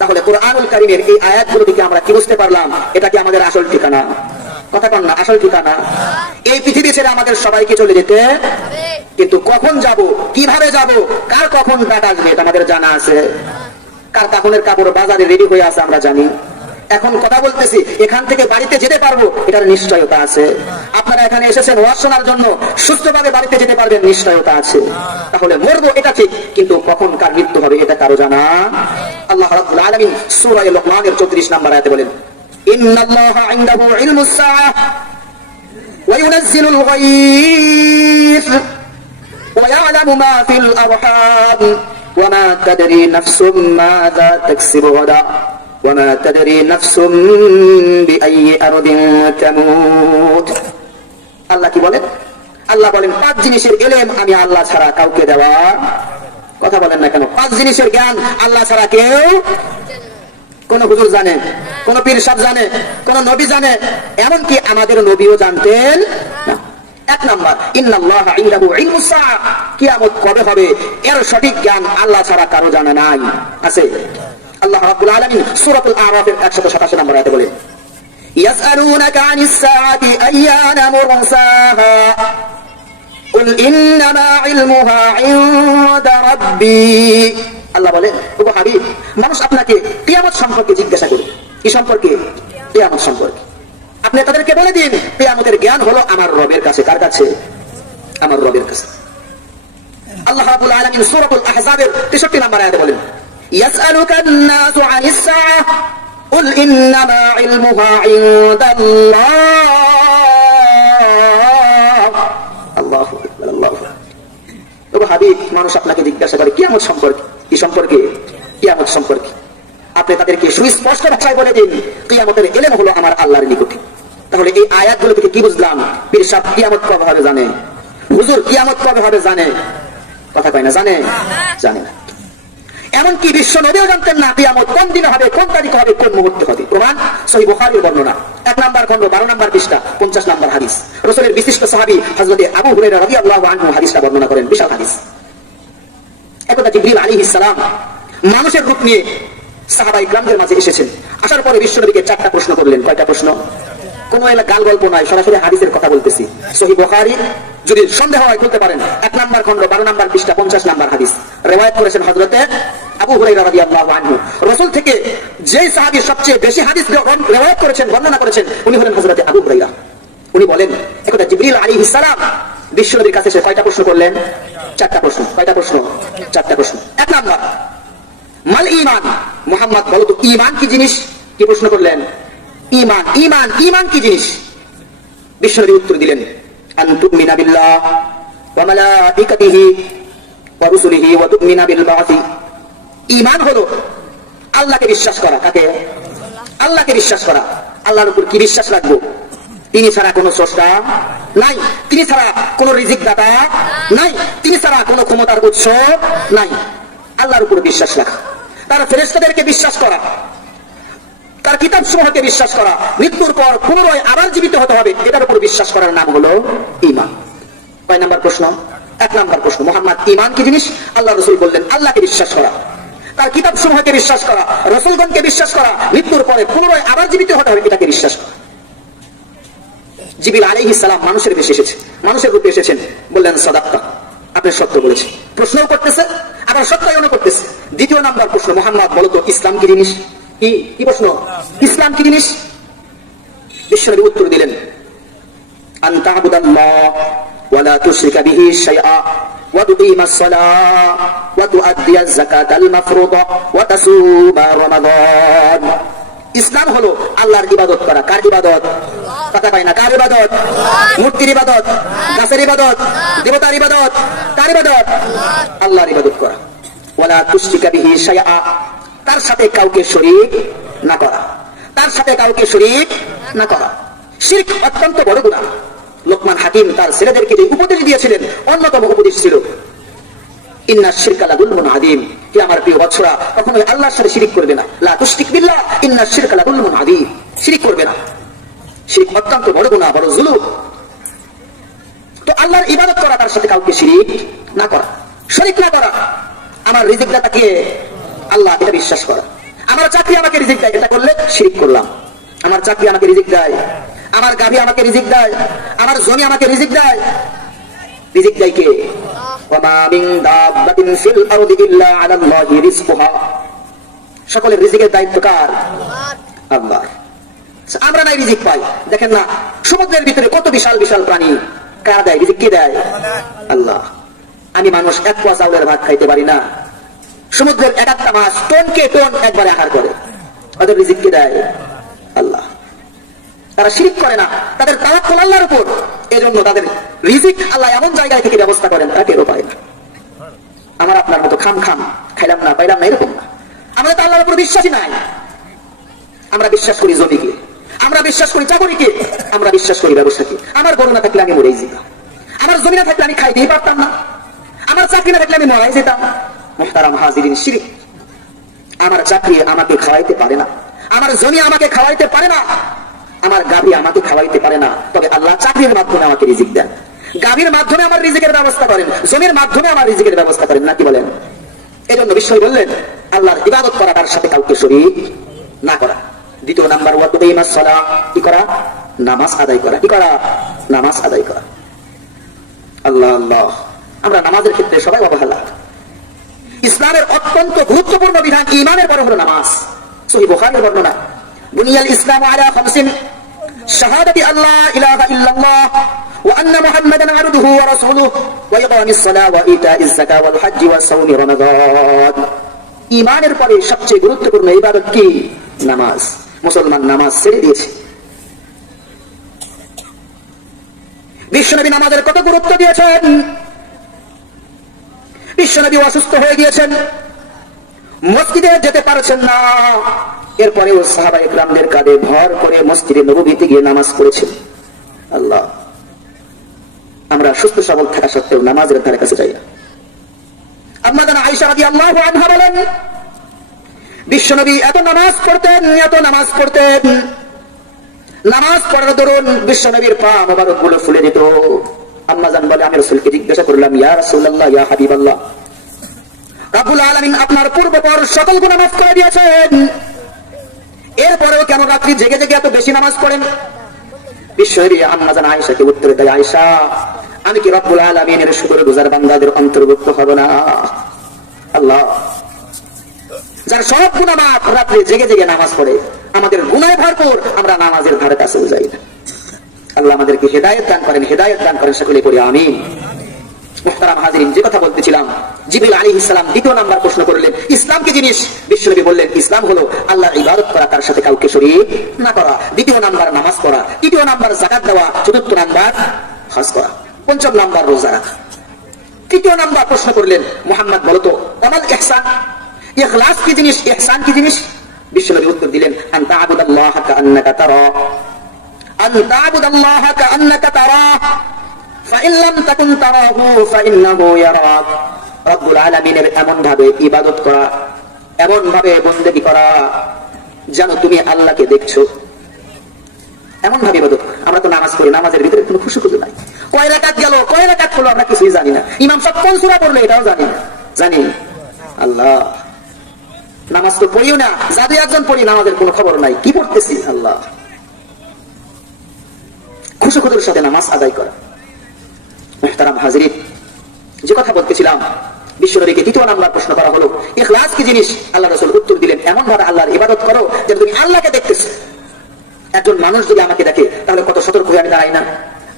তাহলে কোরআনুল কারীমের এই আয়াতগুলো থেকে আমরা কি বুঝতে পারলাম? এটা কি আমাদের আসল ঠিকানা? কথা কন না, আসল ঠিকানা। এই পৃথিবী ছেড়ে আমাদের সবাইকে চলে যেতে, কিন্তু কখন যাব, কিভাবে যাব, কার কখন ডাক আসবে এটা আমাদের জানা আছে। কার কাফনের কাপড় বাজারে রেডি হয়ে আছে আমরা জানি। এখন কথা বলতেছি, এখান থেকে বাড়িতে যেতে পারবো এটার নিশ্চয়তা আছে। আপনারা এখানে এসেছেন ওয়াজ শোনার জন্য, সুস্থভাবে বাড়িতে যেতে পারবেন নিশ্চয়তা আছে। তাহলে মরবো এটা ঠিক, কিন্তু কখন কার মৃত্যু হবে এটা কারো জানা। আল্লাহ রাব্বুল আলামিন সূরা লুকমানের 34 নম্বর আয়াতে বলেন, ইন্নাল্লাহা ইনদাহু ইলমুস সাআহ ওয়া ইউনাজ্জিলুল গায়থ ওয়া ইয়ালামু মা ফিল আরহাম ওয়া মা তাদরি নাফসুম মাযা তাকসিবু গাদা ওয়া মা তাদরি নাফসুম বিআইয়ি আরদিন তামুত। আল্লাহ কি বলেন? আল্লাহ বলেন 5 জিনিসের ইলম আমি আল্লাহ ছাড়া কাউকে দেওয়া। কথা বলেন না কেন? 5 জিনিসের জ্ঞান আল্লাহ ছাড়া কেউ, কোন হুজুর জানে, কোন পীর সাহেব জানে, কোন নবী জানে, এমনকি আমাদের নবীও জানতেন না। 1 নাম্বার, ইন্নাল্লাহা ইনদাহু ইলমুস সাআহ, কিয়ামত কবে হবে এর সঠিক জ্ঞান আল্লাহ ছাড়া কারো জানা নাই, আছে। আল্লাহ রাব্বুল আলামিন সূরাতুল আরাফের 187 নম্বর আয়াতে বলেন, ইয়াসআলুনাকা আনিস সাআতি আইয়ানা মুরসাহা কুল ইন্নামা ইলমুহা ইনদা রাব্বি আল্লাহ বলেন, ওগো হাবিব, মানুষ আপনাকে কিয়ামত সম্পর্কে জিজ্ঞাসা করবে। কি সম্পর্কে? কিয়ামত সম্পর্কে। আপনি তাদেরকে বলে দিন, কিয়ামতের জ্ঞান হলো আমার রবের কাছে। কার কাছে? আমার রবের কাছে। আল্লাহ রাব্বুল আলামিন সূরাতুল আহজাবের 63 নম্বর আয়াতে বলেন, ইয়াসআলুকান নাসু আনিস সাআহ কুল ইন্নামা ইলমুহা ইনদাল্লাহ। আল্লাহু আকবার, আল্লাহু আকবার। ওগো হাবিব, মানুষ আপনাকে জিজ্ঞাসা করে কিয়ামত সম্পর্কে। কি সম্পর্কে? কিয়ামত সম্পর্কে। আপনি তাদেরকে সুস্পষ্ট ভাষায় বলে দিন, কিয়ামতের ইলম হলো আমার আল্লাহর নিকটে। তাহলে এই আয়াতগুলো থেকে কি বুঝলাম? পীর সাহেব কিয়ামত কবে হবে জানে, হুজুর কিয়ামত কবে হবে জানে, কথা কয় না, জানে? জানে না। এমনকি বিশ্ব নবীও জানতেন না কিয়ামত কোন দিনে হবে, কোন তারিখে হবে, কোন মুহূর্তে হবে। প্রমাণ সহিহ বুখারীর বর্ণনা 1 নম্বর খণ্ড 12 নম্বর পৃষ্ঠা 50 নম্বর হাদিস। রাসূলের বিশিষ্ট সাহাবী হযরত আবু হুরায়রা রাদিয়াল্লাহু আনহু হাদিসটা বর্ণনা করেন, বিশাল হাদিস। একদা জিবরিল আলাইহিস সালাম মানুষের রূপ নিয়ে সাহাবায়ে কিরামদের মাঝে এসেছেন। আসার পরে বিশ্বনবীকে 4টা প্রশ্ন করলেন। কয়টা প্রশ্ন? কোন এলা গাল গল্প নয়, সরাসরি হাদিসের কথা বলতেছি। সহিহ বুখারী, যদি সন্দেহ হয় খুলতে পারেন, 1 নম্বর খণ্ড 12 নম্বর পৃষ্ঠা 50 নম্বর হাদিস। রিওয়ায়াত করেছেন হযরত আবু হুরায়রা রাদিয়াল্লাহু আনহু। রাসূল থেকে যেই সাহাবী সবচেয়ে বেশি হাদিস রিওয়ায়াত করেছেন, বর্ণনা করেছেন, উনি হলেন হযরত আবু হুরায়রা। উনি বলেন, একদা জিবরিল আলাইহিস সালাম বিশ্বনবীর কাছে এসে কয়টা প্রশ্ন করলেন? 4টা প্রশ্ন। কয়টা প্রশ্ন? 4টা প্রশ্ন। 1 নম্বর, মাল ঈমান, মুহাম্মদ বলো তো ঈমান কি জিনিস? কি প্রশ্ন করলেন? ঈমান। ঈমান, ঈমান কি জিনিস? বিশ্বনবী উত্তর দিলেন, আন তুমিনা বিল্লাহ ওয়া মালাইকাতিহি ওয়া রুসুলিহি ওয়া তুমিনা বিল বা'থি। ঈমান হলো আল্লাহকে বিশ্বাস করা। কাকে? আল্লাহকে বিশ্বাস করা। আল্লাহর উপর কি বিশ্বাস রাখবো? তিনি ছাড়া কোনো স্রষ্টা নাই, তিনি ছাড়া কোনো রিজিক দাতা নাই, তিনি ছাড়া কোনো ক্ষমতার উৎস নাই। আল্লাহর উপর বিশ্বাস রাখা, তার ফেরেশতাদেরকে বিশ্বাস করা, তার কিতাব সমূহকে বিশ্বাস করা, মৃত্যুর পর পুনরায় আবার জীবিত হতে হবে, এটার উপর বিশ্বাস করার নাম হলো ঈমান। কয় নাম্বার প্রশ্ন? 1 নাম্বার প্রশ্ন। মুহাম্মদ ঈমান কি জিনিস? আল্লাহ রাসূল বললেন, আল্লাহকে বিশ্বাস করা, তার কিতাব সমূহকে বিশ্বাস করা, রাসূলগণকে বিশ্বাস করা, মৃত্যুর পরে পুনরায় আবার জীবিত হতে হবে, এটাকে বিশ্বাস করা। জিবরিল আলাইহিস সালাম মানুষের বেশে এসেছে, মানুষের রূপে এসেছেন। বললেন, সাদাক্তা, আপনি সত্য বলেছেন। প্রশ্নও করতেছে, আবার সত্যায়নও করতেছে। 2 নাম্বার প্রশ্ন, মুহাম্মদ বলো তো ইসলাম কি জিনিস? কি প্রশ্ন? ইসলাম কি জিনিস? বিশ্বনবী উত্তর দিলেন, আন তা'বুদাল্লাহ ওয়া লা তুশরিকা বিহি শাইআ ওয়া তুকিমাস সালাহ ওয়া তুআদ্দিয়াজ যাকাতাল মাফরুদা ওয়া তাসুমা রমাদান। ইসলাম হলো আল্লাহর ইবাদত করা। কার ইবাদত? কথা পাই না। কার ইবাদত? মূর্তির ইবাদত, গাছের ইবাদত, দেবতার ইবাদত। কার ইবাদত? আল্লাহর ইবাদত করা। ওয়া লা তুশরিকা বিহি শাইআ, তার সাথে কাউকে শরীক না করা, তার সাথে কাউকে শরীক না করা। শিরক অত্যন্ত বড় গুনাহ। লোকমান হাকিম তার ছেলেদেরকে যে উপদেশ দিয়েছিলেন, অন্যতম উপদেশ ছিল, ইন্না শিরকা লাযুলমুন আযীম। কি আমার প্রিয় বৎসরা, কখনোই আল্লাহর সাথে শিরক করবে না। লা তুশরিক বিল্লাহ ইন্না শিরকা লাযুলমুন আযীম। শিরক করবে না। শিরক অত্যন্ত বড় গুনাহ, বড় জুলুম। তো আল্লাহর ইবাদত করা, তার সাথে কাউকে শিরক না করা, শরীক না করা। আমার রিজিক দাতাকে আল্লাহ, এটা বিশ্বাস করা। আমার চাকরি আমাকে রিজিক দেয়, এটা করলে শিরক করলাম। আমার চাকরি আমাকে রিজিক দেয়, আমার গাভী আমাকে রিজিক দেয়, আমার জমি আমাকে রিজিক দেয়। রিজিক দেয় কে? ওয়া মা মিন দাব্বাতিন ফিল আরদি ইল্লা আলাল্লাহি রিজকুহা। সকলের রিজিকের দায়িত্ব কার? আল্লাহ। আমরা নাই রিজিক পাই। দেখেন না, সমুদ্রের ভিতরে কত বিশাল বিশাল প্রাণী, কারা দেয় রিজিক? কে দেয়? আল্লাহ। আমি মানুষ 1 পোয়া চাউলের ভাত খাইতে পারি না, সমুদ্রের 1-1টা মাছ টনকে টন একবারে আহার করে, ওদের রিজিক কে দেয়? আল্লাহ। তারা শিরক করে না, তাদের তাওয়াক্কুল আল্লাহর উপর। এজন্য তাদের রিজিক আল্লাহ এমন জায়গায় থেকে ব্যবস্থা করেন, তারা টেরও পায় না। আমার আপনার মতো খাম খাইলাম না, পাইলাম না, এরকম না। আমরা তো আল্লাহর উপর বিশ্বাসী নাই। আমরা বিশ্বাস করি জমিকে, আমরা বিশ্বাস করি চাকরিকে, আমরা বিশ্বাস করি ব্যবসাকে। আমার গরু না থাকলে আমি মরেই যেতাম, আমার জমি না থাকলে আমি খাইতেই পারতাম না, আমার চাকরি না থাকলে আমি মরাই যেতাম। মুহতারাম হাজিরিন, শিরক। আমার চাকরি আমাকে খাওয়াইতে পারে না, আমার জমি আমাকে খাওয়াইতে পারে না, আমার গাভী আমাকে খাওয়াইতে পারে না, তবে আল্লাহ চাকরির মাধ্যমে আমাকে রিজিক দেন, গাভীর মাধ্যমে আমার রিজিকের ব্যবস্থা করেন, জমির মাধ্যমে আমার রিজিকের ব্যবস্থা করেন। নাকি বলেন? এজন্য বিশ্বই বললেন, আল্লাহর ইবাদত করা, তার সাথে কাউকে শরীক না করা। 2 নাম্বার, ওয়া তুকিমাস সালাহ, কি করা? নামাজ আদায় করা। কি করা? নামাজ আদায় করা। আল্লাহ আল্লাহ। আমরা নামাজের ক্ষেত্রে সবাই অবহেলা। ইসলামের অত্যন্ত গুরুত্বপূর্ণ বিধান ঈমানের পরে হলো নামাজ। সহিহ বুখারীর বর্ণনা, বুনিয়াল ইসলামু আলা খামসিন শাহাদাতি আল্লা ইলাহা ইল্লাল্লাহ ওয়া আন্না মুহাম্মাদান আবদুহু ওয়া রাসূলুহু ওয়া ইকামিস সালাহ ওয়া ইতাইজ যাকাত ওয়াল হজ্জ ওয়া সাওমি রমাদান। ঈমানের পরে সবচেয়ে গুরুত্বপূর্ণ ইবাদত কি? নামাজ। মুসলমান নামাজ ছেড়ে দিয়েছে। বিশ্বনবী নামাজের কত গুরুত্ব দিয়েছেন। বিশ্বনবী অসুস্থ হয়ে গিয়েছেন, মসজিদে যেতে পারছেন না, এরপরেও সাহাবায়ে কেরামদের কাঁধে ভর করে মসজিদে নববীতে গিয়ে নামাজ পড়েছেন। আল্লাহ, আমরা সুস্থ সবল থাকা সত্ত্বেও নামাজের ধারে কাছে যাই না। আম্মা জানা আয়েশা রাদিয়াল্লাহু আনহা বলেন, বিশ্বনবী এত নামাজ পড়তেন, এত নামাজ পড়তেন, নামাজ পড়ার দরুন বিশ্বনবীর পা মোবারক গুলো ফুলে যেত। আম্মা জান বলে, আমি রাসূলকে জিজ্ঞাসা করলাম, ইয়া রাসূলুল্লাহ, ইয়া হাবিবাল্লাহ, রব্বুল আলামিন আপনার পূর্বপর সকল গুনাহ মাফ করে দিয়েছেন, এরপরেও কেন রাত্রি জেগে জেগে এত বেশি নামাজ পড়েন? বিশ্বনবী আম্মা জান আয়েশাকে উত্তর দেয়, আয়েশা, আমি কি রব্বুল আলামিনের শুকরগুজার বান্দাদের অন্তর্ভুক্ত হব না? আল্লাহ, যার সব গুনাহ মাফ, রাত্রে জেগে জেগে নামাজ পড়ে, আমাদের গুনাহে ভরপুর, আমরা নামাজের ধারে কাছেও যাই না। আল্লাহ আমাদেরকে হেদায়েত দান করেন, হেদায়েত দান করেন, সকলে পড়ি আমিন। মুহতারাম হাজিরিন, যে কথা বলতেছিলাম, জিবরিল আলাইহিস সালাম দ্বিতীয় নাম্বার প্রশ্ন করলেন, ইসলাম কি জিনিস? বিশ্বনবী বললেন, ইসলাম হলো আল্লাহর ইবাদত করা, তার সাথে কাউকে শরীক না করা। দ্বিতীয় নাম্বার নামাজ পড়া, তৃতীয় নাম্বার যাকাত দেওয়া, চতুর্থ নাম্বার হজ করা, পঞ্চম নাম্বার রোজা রাখা। তৃতীয় নাম্বার প্রশ্ন করলেন, মুহাম্মদ বলো তো, আমাল ইহসান, ইখলাস কি জিনিস, ইহসান কি জিনিস? বিশ্বনবী উত্তর দিলেন, আন তা'বুদাল্লাহা কাআন্নাকা তারা, আন তা'বুদাল্লাহা কাআন্নাকা তারা, ফাইন লাম তাকুন তারাহু ফাইন্নাহু ইয়ারাক। রব্বুল আলামিনের এমন ভাবে ইবাদত করা, এমন ভাবে বন্দেগী করা, যেন তুমি আল্লাহকে দেখছো, এমন ভাবে ইবাদত করা। আমরা তো নামাজ পড়ি, নামাজের ভিতরে কোনো খুশি নাই। কয় রাকাত গেল, কয় রাকাত হলো, আমরা কিছুই জানি না। ইমাম সাহেব কোন সূরা পড়লো এটাও জানি না। জানি আল্লাহ, নামাজ তো পড়িও না, জাদু একজন পড়ি, নামাজের কোনো খবর নাই, কি পড়তেছি। আল্লাহ, খুশুখুদুর সাথে নামাজ আদায় করা। মুহতারাম হাজিরিন, যে কথা বলতেছিলাম, বিশ্বনবীকে দ্বিতীয় নাম্বার প্রশ্ন করা হলো, ইখলাস কি জিনিস? আল্লাহ রাসূল উত্তর দিলেন, এমন ভাবে আল্লাহর ইবাদত করো যেন তুমি আল্লাহকে দেখতেছো। একজন মানুষ যদি আমাকে দেখে, তাহলে কত সতর্ক হয়ে আমি দাঁড়াই না?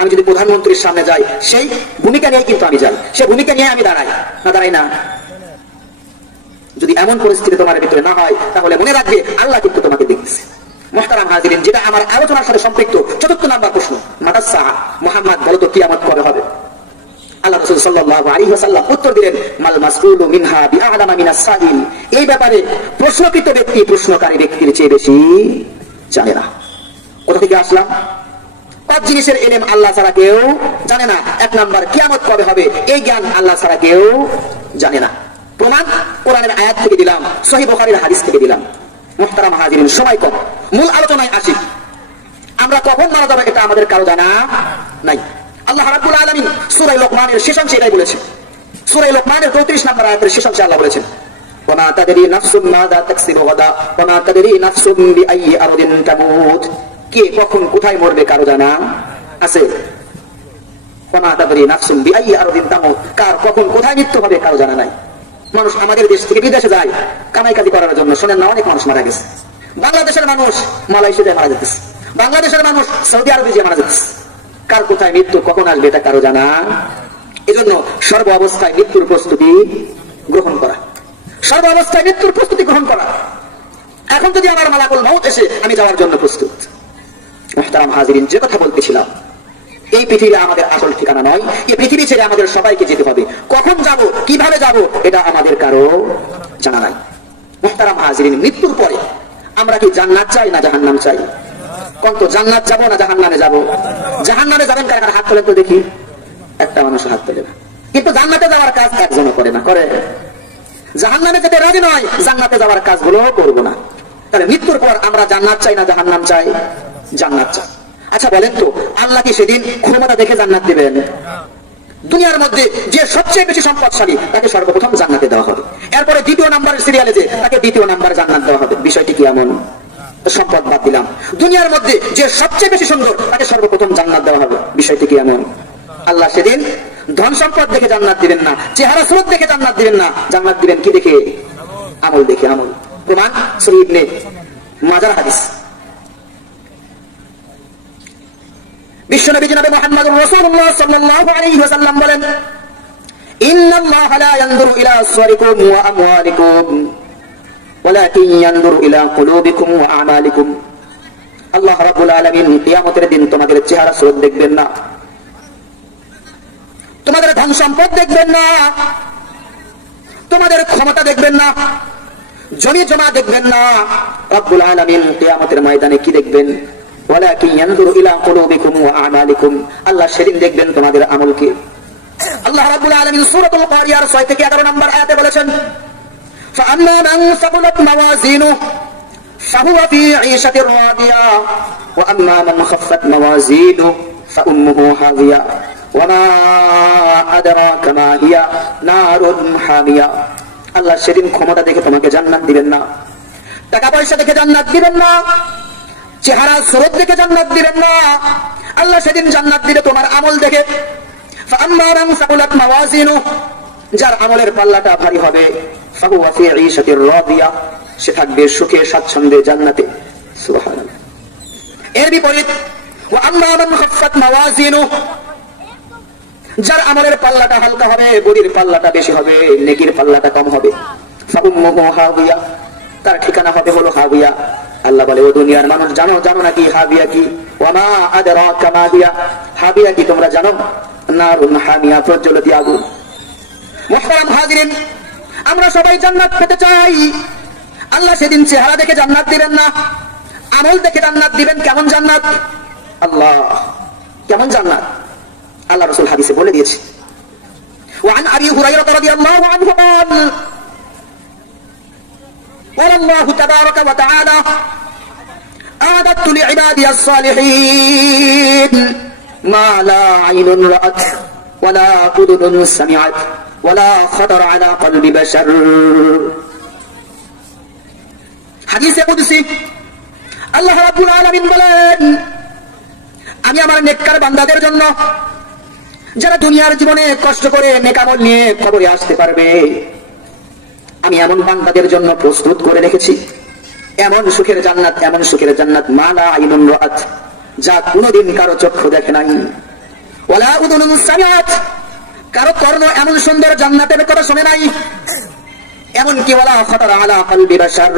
আমি যদি প্রধানমন্ত্রীর সামনে যাই, সেই ভূমিকা নিয়ে কিন্তু আমি যাই, সেই ভূমিকা নিয়ে আমি দাঁড়াই না, দাঁড়াই না? যদি এমন পরিস্থিতি তোমার ভিতরে না হয়, তাহলে মনে রাখবে আল্লাহ কিন্তু তোমাকে দেখতেছে। মুহতারাম হাজিরিন, যেটা আমার আলোচনার সাথে সম্পৃক্ত, চতুর্থ নাম্বার প্রশ্ন, মাতাস সাআ, মুহাম্মদ বলো তো কিয়ামত কবে হবে? আল্লাহ রাসূল সাল্লাল্লাহু আলাইহি ওয়াসাল্লাম উত্তর দিলেন, মাল মাসউলু মিনহা বিআলামা মিনাস সাইল। এই ব্যাপারে প্রশ্নকৃত ব্যক্তি প্রশ্নকারী ব্যক্তির চেয়ে বেশি জানে না। কোথা থেকে আসলাম? পাঁচ জিনিসের ইলম আল্লাহ ছাড়া কেউ জানে না। এক নাম্বার, কিয়ামত কবে হবে, এই জ্ঞান আল্লাহ ছাড়া কেউ জানে না। প্রমাণ কোরআনের আয়াত থেকে দিলাম, সহিহ বুখারীর হাদিস থেকে দিলাম। মুহতারাম হাজিরিন, সময় কম, মূল আলোচনায় আসি। আমরা কখন মারা যাবো এটা আমাদের কারো জানা নাই। আল্লাহ রাব্বুল আলামিন সূরা লোকমানের শেষাংশে এটাই বলেছেন। সূরা লোকমানের 34 নম্বর আয়াতের শেষাংশে আল্লাহ বলেছেন, ওয়া তাদরি নাফসুম মাযা তাকসিবু গাদা ওয়া তাদরি নাফসুম বিআইয়ি আরদিন তামুত। কে কখন কোথায় মরবে কারো জানা আছে? ওয়া তাদরি নাফসুম বিআইয়ি আরদিন তামুত, কার কখন কোথায় মৃত্যু হবে কারো জানা নাই। মানুষ আমাদের দেশ থেকে বিদেশে যায় কামাই কাজি করার জন্য, শোনেন না, অনেক মানুষ মারা গেছে। বাংলাদেশের মানুষ মালয়েশিয়ায় মারা যেতেছে, বাংলাদেশের মানুষ সৌদি আরবে যে মারা যেতেছে। কার কোথায় মৃত্যু কখন আসবে এটা কারো জানা। এজন্য সর্ব অবস্থায় মৃত্যুর প্রস্তুতি গ্রহণ করা, সর্ব অবস্থায় মৃত্যুর প্রস্তুতি গ্রহণ করা। এখন যদি আমার মালাকুল মউত এসে, আমি যাওয়ার জন্য প্রস্তুত। মুহতারাম হাজিরিন, যে কথা বলতেছিলাম, এই পৃথিবী আমাদের আসল ঠিকানা নয়। এই পৃথিবী ছেড়ে আমাদের সবাইকে যেতে হবে। কখন যাব, কিভাবে যাব, এটা আমাদের কারো জানা নাই। মুহতারাম হাজিরিন, মৃত্যুর পরে আমরা কি জান্নাত চাই না জাহান্নাম চাই? কোন তো জান্নাত যাবো না জাহান্নামে যাবো? জাহান্নামে যাবেন কার? হাত তোলেন তো দেখি। একটা মানুষ হাত তোলে না। কিন্তু জান্নাতে যাওয়ার কাজ একজনও করে না। করে? জাহান্নামে যেতে রাজি নয়, জান্নাতে যাওয়ার কাজগুলো করবো না। তাহলে মৃত্যুর পর আমরা জান্নাত চাই না জাহান্নাম চাই? জান্নাত চাই। আচ্ছা বলেন তো, আল্লাহ কি সেদিন ক্ষমতা দেখে জান্নাত দিবেন? দুনিয়ার মধ্যে যে সবচেয়ে বেশি সম্পদশালী তাকে সর্বপ্রথম জান্নাতে দেওয়া হবে, এরপরে দ্বিতীয় নাম্বারের সিরিয়ালে যে তাকে দ্বিতীয় নাম্বার জান্নাত দেওয়া হবে। বিষয়টি কি এমন? সম্পদ বাদ দিলাম, দুনিয়ার মধ্যে যে সবচেয়ে বেশি সুন্দর তাকে সর্বপ্রথম জান্নাত দেওয়া হবে। বিষয়টি কি এমন? আল্লাহ সেদিন ধন সম্পদ দেখে জান্নাত দিবেন না, চেহারা সুরত দেখে জান্নাত দিবেন না, জান্নাত দিবেন কি দেখে? আমল দেখে। আমল প্রমাণ সহিহ ইবনে মাজাহ হাদিস। বিশ্বনবী জনাবে মুহাম্মদুর রাসূলুল্লাহ সাল্লাল্লাহু আলাইহি ওয়াসাল্লাম বলেন, ইন্নাল্লাহা লা ইয়ানজুরু ইলা সুওয়ারিকুম ওয়া আমওয়ালিকুম ওয়ালাকিন ইয়ানজুরু ইলা কুলুবিকুম ওয়া আমালিকুম। আল্লাহ রাব্বুল আলামিন কিয়ামতের দিন তোমাদের চেহারা সুরত দেখবেন না, তোমাদের ধন সম্পদ দেখবেন না, তোমাদের ক্ষমতা দেখবেন না, জমি জমা দেখবেন না। রব্বুল আলামিন কিয়ামতের ময়দানে কি দেখবেন? ওয়ালাকিন ইয়ানজুরু ইলা কুলুবিকুম ওয়া আমালিকুম। আল্লাহ সেদিন দেখবেন তোমাদের আমলকে। আল্লাহ রাব্বুল আলামিন সূরাতুল কারিয়ার 6 থেকে 11 নম্বর আয়াতে বলেছেন, ফাআম্মা মান সাকুলাত মাওয়াজিনুহু ফাহুয়া ফি 'ঈশাতির রাদিয়া ওয়া আম্মা মান খাফফাত মাওয়াজিনুহু ফাউম্মুহু হাবিয়া ওয়া মা আদরাকা মা হিয়া নারুন হামিয়া। আল্লাহ সেদিন ক্ষমতা দেখে তোমাকে জান্নাত দিবেন না, টাকা পয়সা দেখে জান্নাত দিবেন না, চেহারা সুরত দেখে জান্নাত দিবেন না। আল্লাহ সেদিন জান্নাত দিবে তোমার আমল দেখে। ফাআম্মা মান সাকুলাত মাওয়াজিনুহু, যার আমলের পাল্লাটা ভারী হবে, ফাহুয়া ফি 'ঈশাতির রাদিয়া, সে থাকবে সুখে স্বাচ্ছন্দ্যে জান্নাতে। সুবহানাল্লাহ। এর বিপরীত ওয়া আম্মা মান খাফফাত মাওয়াজিনুহু, যার আমলের পাল্লাটা হালকা হবে, বদির পাল্লাটা বেশি হবে, নেকির পাল্লাটা কম হবে, ফাউম্মুহু হাবিয়া, তার ঠিকানা হবে হলো হাবিয়া। আল্লাহ বলে, ও দুনিয়ার মানুষ, জানো জানো নাকি হাবিয়া কি? ওয়া মা আদরাকা মা হিয়া, হাবিয়া কি তোমরা জানো? নারুন হামিয়া, প্রজ্বলিত আগুন। মুহতারাম হাজিরিন, আমরা সবাই জান্নাত পেতে চাই। আল্লাহ সেদিন চেহারা দেখে জান্নাত দিবেন না, আমল দেখে জান্নাত দিবেন। কেমন জান্নাত? আল্লাহ কেমন জান্নাত? আল্লাহ রাসূল হাদিসে বলে দিয়েছে। وعن ابي هريره رضي الله عنه قال قال الله تبارك وتعالى اعددت لعبادي الصالحين ما لا عين رأت ولا اذن سمعت ولا خطر على قلب بشر। হাদিসে কুদসি আল্লাহ রাব্বুল আলামিন বলেন, আমি আমার নেককার বান্দাদের জন্য, যারা দুনিয়ার জীবনে কষ্ট করে নেকামল নিয়ে কবরে আসতে পারবে, আমি এমন বান্দাদের জন্য প্রস্তুত করে রেখেছি এমন সুখের জান্নাত, এমন সুখের জান্নাত, মালা আইনুন রাআত, যা কোনোদিন কারো চক্ষু দেখে নাই, ওয়ালা উযুনুন সামিআত, কারো কর্ণ এমন সুন্দর জান্নাতের কথা শুনে নাই, এমন কি ওয়ালা খাতারা আলা কলবি বাশার,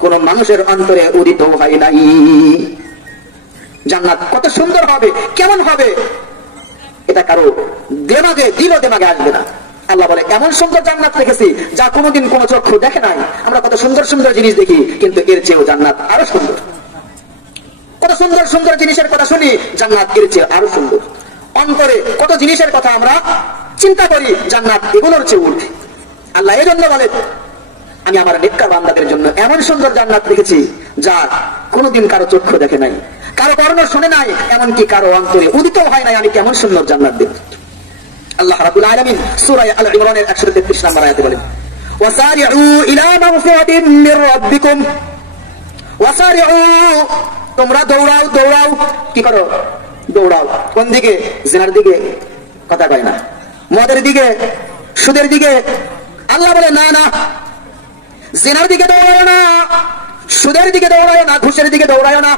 কোন মানুষের অন্তরে উদিত হয় নাই। জান্নাত কত সুন্দর হবে, কেমন হবে, এটা কারো দেমাগে দিল দেমাগে আসবে না। আল্লাহ বলে, এমন সুন্দর জান্নাত রেখেছি যা কোনোদিন কোনো চক্ষু দেখে নাই। আমরা কত সুন্দর সুন্দর জিনিস দেখি, কিন্তু এর চেয়েও জান্নাত আরো সুন্দর। কত সুন্দর সুন্দর জিনিসের কথা শুনি, জান্নাত এর চেয়ে আরো সুন্দর। অন্তরে কত জিনিসের কথা আমরা চিন্তা করি, জান্নাত এগুলোর চেয়ে উঠে। আল্লাহ এই জন্য বলে, আমি আমার নেককার বান্দাদের জন্য এমন সুন্দর জান্নাত রেখেছি যা কোনোদিন কারো চক্ষু দেখে নাই, কারো কর্ণ শুনে নাই, এমনকি কারো অন্তরে উদিত হয় নাই। আমি কেমন সুন্দর জান্নাত দেব। আল্লাহ রাব্বুল আলামিন সূরা আল ইমরানের 133 নম্বর আয়াতে বলেন, ওয়াসারিউ ইলা মাগফিরাতিন মির রাব্বিকুম, ওয়াসারিউ, তোমরা দৌড়াও দৌড়াও। কি করো? দৌড়াও। কোন দিকে? জিনার দিকে? কথা কয় না। মদের দিকে? সুদের দিকে? আল্লাহ বলে, না না, জিনার দিকে দৌড়ায় না, সুদের দিকে দৌড়ায় না, ঘুষের দিকে দৌড়ায় না।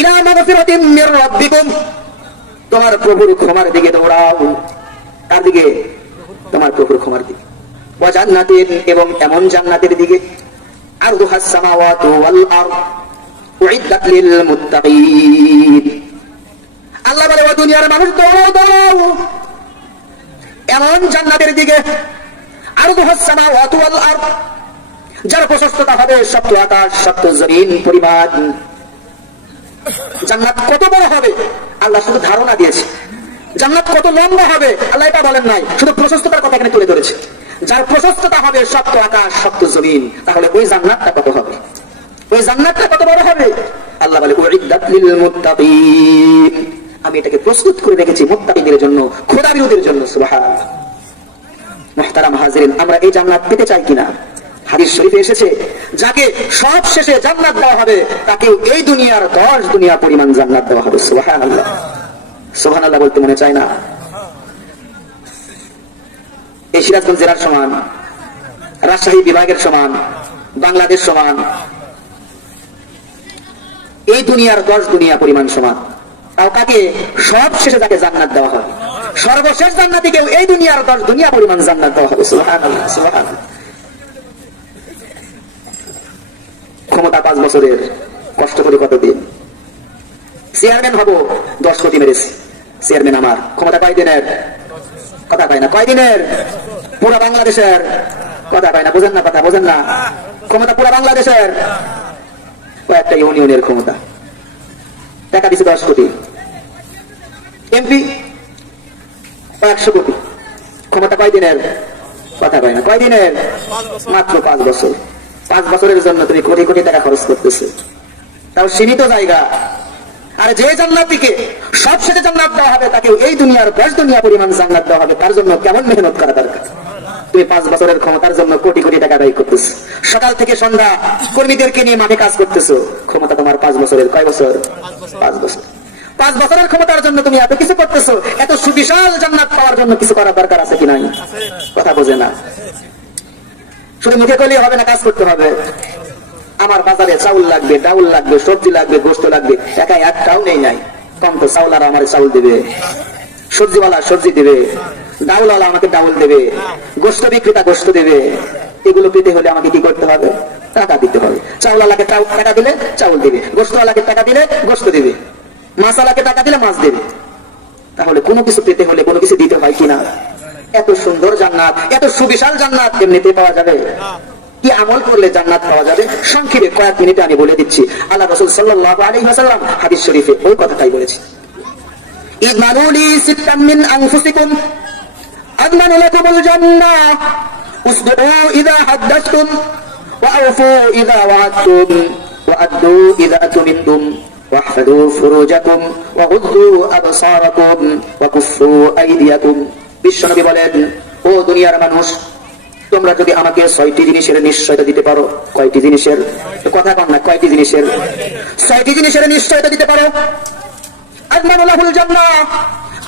ইলা মাগফিরাতিন মির রাব্বিকুম, তোমার প্রভুর ক্ষমার দিকে দৌড়াও। কার দিকে? তোমার প্রভুর ক্ষমার দিকে। ওয়া জান্নাতিন, এবং এমন জান্নাতের দিকে, আরদুহাস সামাওয়াতু ওয়াল আরদ উইদ্দাত লিল মুত্তাকিন। আল্লাহ বলে, ও দুনিয়ার মানুষ, দৌড়াও দৌড়াও এমন জান্নাতের দিকে, আরদুহাস সামাওয়াতু ওয়াল আরদ, যার প্রশস্ততা হবে সপ্ত আকাশ সপ্ত জমিন পরিমাণ। জান্নাত কত বড় হবে আল্লাহ শুধু ধারণা দিয়েছে। জান্নাত কত লম্বা হবে আল্লাহ এটা বলেন নাই, শুধু প্রশস্ততার কথা এখানে তুলে ধরেছে। যার প্রশস্ততা হবে সপ্ত আকাশ সপ্ত জমিন, তাহলে ওই জান্নাতটা কত হবে, ওই জান্নাতটা কত বড় হবে? আল্লাহ বলে, উইদ্দাত লিল মুত্তাকিন, আমি এটাকে প্রস্তুত করে রেখেছি মুত্তাকিদের জন্য, খোদাবিরোধীদের জন্য। সুবহানাল্লাহ। মুহতারাম হাজিরিন, আমরা এই জান্নাত পেতে চাই কিনা? হাদিস শরীফে এসেছে, যাকে সব শেষে জান্নাত দেওয়া হবে তাকে এই দুনিয়ার 10 দুনিয়া পরিমাণ জান্নাত দেওয়া হবে। সুবহানাল্লাহ সুবহানাল্লাহ বলতে মনে চায় না? এই সিরাজগঞ্জ জেলার সমান, রাজশাহী বিভাগের সমান, বাংলাদেশ সমান, এই দুনিয়ার 10 দুনিয়া পরিমাণ সমান। তাও কাকে? সব শেষে তাকে জান্নাত দেওয়া হবে, সর্বশেষ জান্নাতীকে এই দুনিয়ার 10 দুনিয়া পরিমাণ জান্নাত দেওয়া হবে। সুবহানাল্লাহ, সুবহানাল্লাহ। ক্ষমতা 5 বছরের, কষ্ট করে কতদিন? চেয়ারম্যান হবো, 10 কোটি মেরেছি, চেয়ারম্যান আমার। ক্ষমতা কয়দিনের? কথা কয় না। কয়দিনের? পুরো বাংলাদেশের। কথা কয় না, বোঝেন না কথা, বোঝেন না। ক্ষমতা পুরো বাংলাদেশের, কয়েকটা ইউনিয়নের ক্ষমতা। টাকা দিচ্ছে 10 কোটি, এমপি 100 কোটি। ক্ষমতা কয়দিনের? কথা কয় না। কয়দিনের? মাত্র 5 বছর। 5 বছরের জন্য তুমি কোটি কোটি টাকা খরচ করতেছে, তাও সীমিত জায়গা। আর যে জান্নাতীকে সবশেষে জান্নাত দেওয়া হবে তাকে এই দুনিয়ার 10 দুনিয়া পরিমাণ জান্নাত দেওয়া হবে। তার জন্য কেমন মেহনত করা দরকার? তুমি 5 বছরের ক্ষমতার জন্য কোটি কোটি টাকা ব্যয় করতেছো, সকাল থেকে সন্ধ্যা কর্মীদেরকে নিয়ে মাঠে কাজ করতেছো। ক্ষমতা তোমার 5 বছরের। কয় বছর? 5 বছর। 5 বছরের ক্ষমতার জন্য তুমি এত কিছু করতেছো, এত সুবিশাল জান্নাত পাওয়ার জন্য কিছু করার দরকার আছে কি নাই? কথা বোঝে না। শুধু মুখে করলেই হবে না, কাজ করতে হবে। আমার বাজারে চাউল লাগবে, ডাউল লাগবে, সবজি লাগবে, গোস্ত লাগবে, একাই একটাও নেই নাই। কম তো চাউলারা আমার চাউল দেবে, সবজিওয়ালা সবজি দেবে, ডাউলওয়ালা আমাকে ডাউল দেবে, গোস্ত বিক্রেতা গোস্ত দেবে। এগুলো পেতে হলে আমাকে কি করতে হবে? টাকা দিতে হবে। চাউলালাকে টাকা দিলে চাউল দেবে, গোস্তওয়ালাকে টাকা দিলে গোস্ত দেবে, মাছওয়ালাকে টাকা দিলে মাছ দেবে। তাহলে কোনো কিছু পেতে হলে কোনো কিছু দিতে হয় কিনা? এত সুন্দর জান্নাত, এত সুবিশাল জান্নাত এমনিতে পাওয়া যাবে? কি আমল করলে জান্নাত পাওয়া যাবে? সংক্ষেপে কয়েক মিনিটে আমি বলে দিচ্ছি। আল্লাহ রাসূল সাল্লাল্লাহু আলাইহি ওয়াসাল্লাম হাদিস শরীফে ওই কথাটাই বলেছেন। ইদমানু লি সিত্তাম মিন আনফুসিকুম আদমানু লাকুমুল জান্নাহ উসদু ইযা হাদাসতুম ওয়া আওফু ইযা ওয়া'আদতুম ওয়া আদ্দু ইযা তুমিনতুম ওয়াহফাযু ফুরুজাকুম ওয়া গুদ্দু আবসারাকুম ওয়া কুফফু আইদিয়াকুম। বিশ্বনবী বলেন, ও দুনিয়ার মানুষ, তোমরা যদি আমাকে 6টি জিনিসের নিশ্চয়তা দিতে পারো। কয়টি জিনিসের? কথা কন না, কয়টি জিনিসের? 6টি জিনিসের নিশ্চয়তা দিতে পারো। আযমানুল্লাহুল জান্নাহ,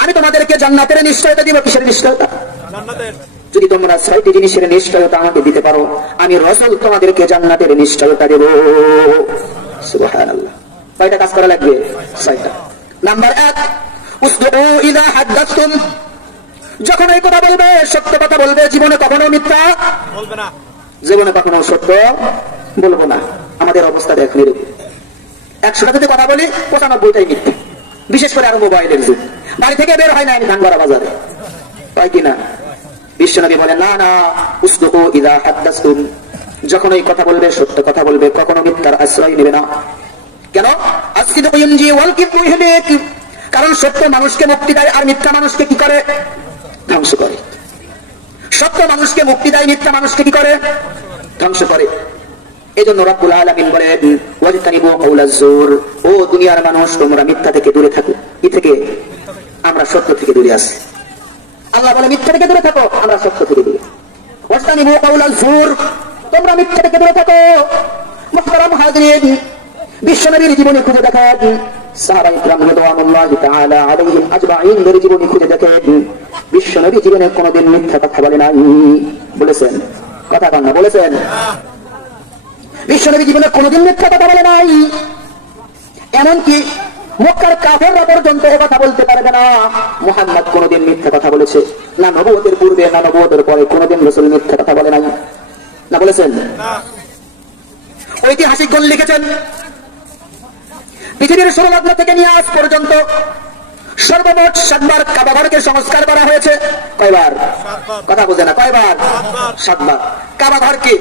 আমি তোমাদেরকে জান্নাতের নিশ্চয়তা দিব। কিসের নিশ্চয়তা? জান্নাতের। যদি তোমরা 6টি জিনিসের নিশ্চয়তা আমাকে দিতে পারো, আমি রাসূল তোমাদেরকে জান্নাতের নিশ্চয়তা দেব। সুবহানাল্লাহ। কয়টা কাজ করা লাগবে? 6টা। নাম্বার 1, উসদু ইযা হাদাসতুম, যখন এই কথা বলবে সত্য কথা বলবে, জীবনে কখনো মিথ্যা বলবে না, জীবনে কখনো সত্য বলবো না। আমাদের অবস্থা দেখুন, 100টা যদি কথা বলি 95টাই মিথ্যা। বিশেষ করে আরো মোবাইলের যুগ, বাড়ি থেকে বের হয় না আমি ধানগড়া বাজারে, হয় কিনা? বিশ্বনবী বলেন, না না, উসদু ইযা হাদাসতুম, যখন এই কথা বলবে সত্য কথা বলবে, কখনো মিথ্যার আশ্রয় নেবে না। কেন? আসকিদু ইনজি ওয়াল কিবরু ইহলিক, কারণ সত্য মানুষকে মুক্তি দেয় আর মিথ্যা মানুষকে কি করে? ধ্বংস করে। সত্য মানুষকে মুক্তি দেয়, মিথ্যা মানুষকে কি করে? ধ্বংস করে। এজন্য রব্বুল আলামিন বলেন, ওয়াজতানিবু কাওলাজ জুর, ও দুনিয়ার মানুষ, তোমরা মিথ্যা থেকে দূরে থাকো। কি থেকে? আমরা সত্য থেকে দূরে আছি। আল্লাহ বলে মিথ্যা থেকে দূরে থাকো, আমরা সত্য থেকে দূরে। ওয়াজতানিবু কাওলাজ জুর, তোমরা মিথ্যা থেকে দূরে থাকো। মুহতারাম হাজিরিন, বিশ্বনবীর জীবনী খুঁজে দেখেন, সাহাবায়ে কিরাম রাদিয়াল্লাহু তাআলা আলাইহিম আজমাইনদের জীবনী খুঁজে দেখেন, বিশ্বনবী জীবনে কোনোদিন মিথ্যা কথা বলে নাই। বলেছেন? কথা কন না, বলেছেন? বিশ্বনবী জীবনে কোনোদিন মিথ্যা কথা বলে নাই। এমনকি মক্কার কাফেররা পর্যন্ত এ কথা বলতে পারবে না মুহাম্মদ কোনোদিন মিথ্যা কথা বলেছে। না নবুয়তের পূর্বে না নবুয়তের পরে কোনোদিন রাসূল মিথ্যা কথা বলে নাই। না বলেছেন? ঐতিহাসিকগণ লিখেছেন, পৃথিবীর শুরু লগ্ন থেকে নিয়ে আজ পর্যন্ত সর্বমোট 7 বার কাবা ঘরকে সংস্কার করা হয়েছে। কয়বার? কথা বোঝে না, কয়বার? 7 বার। কাবা ঘরকে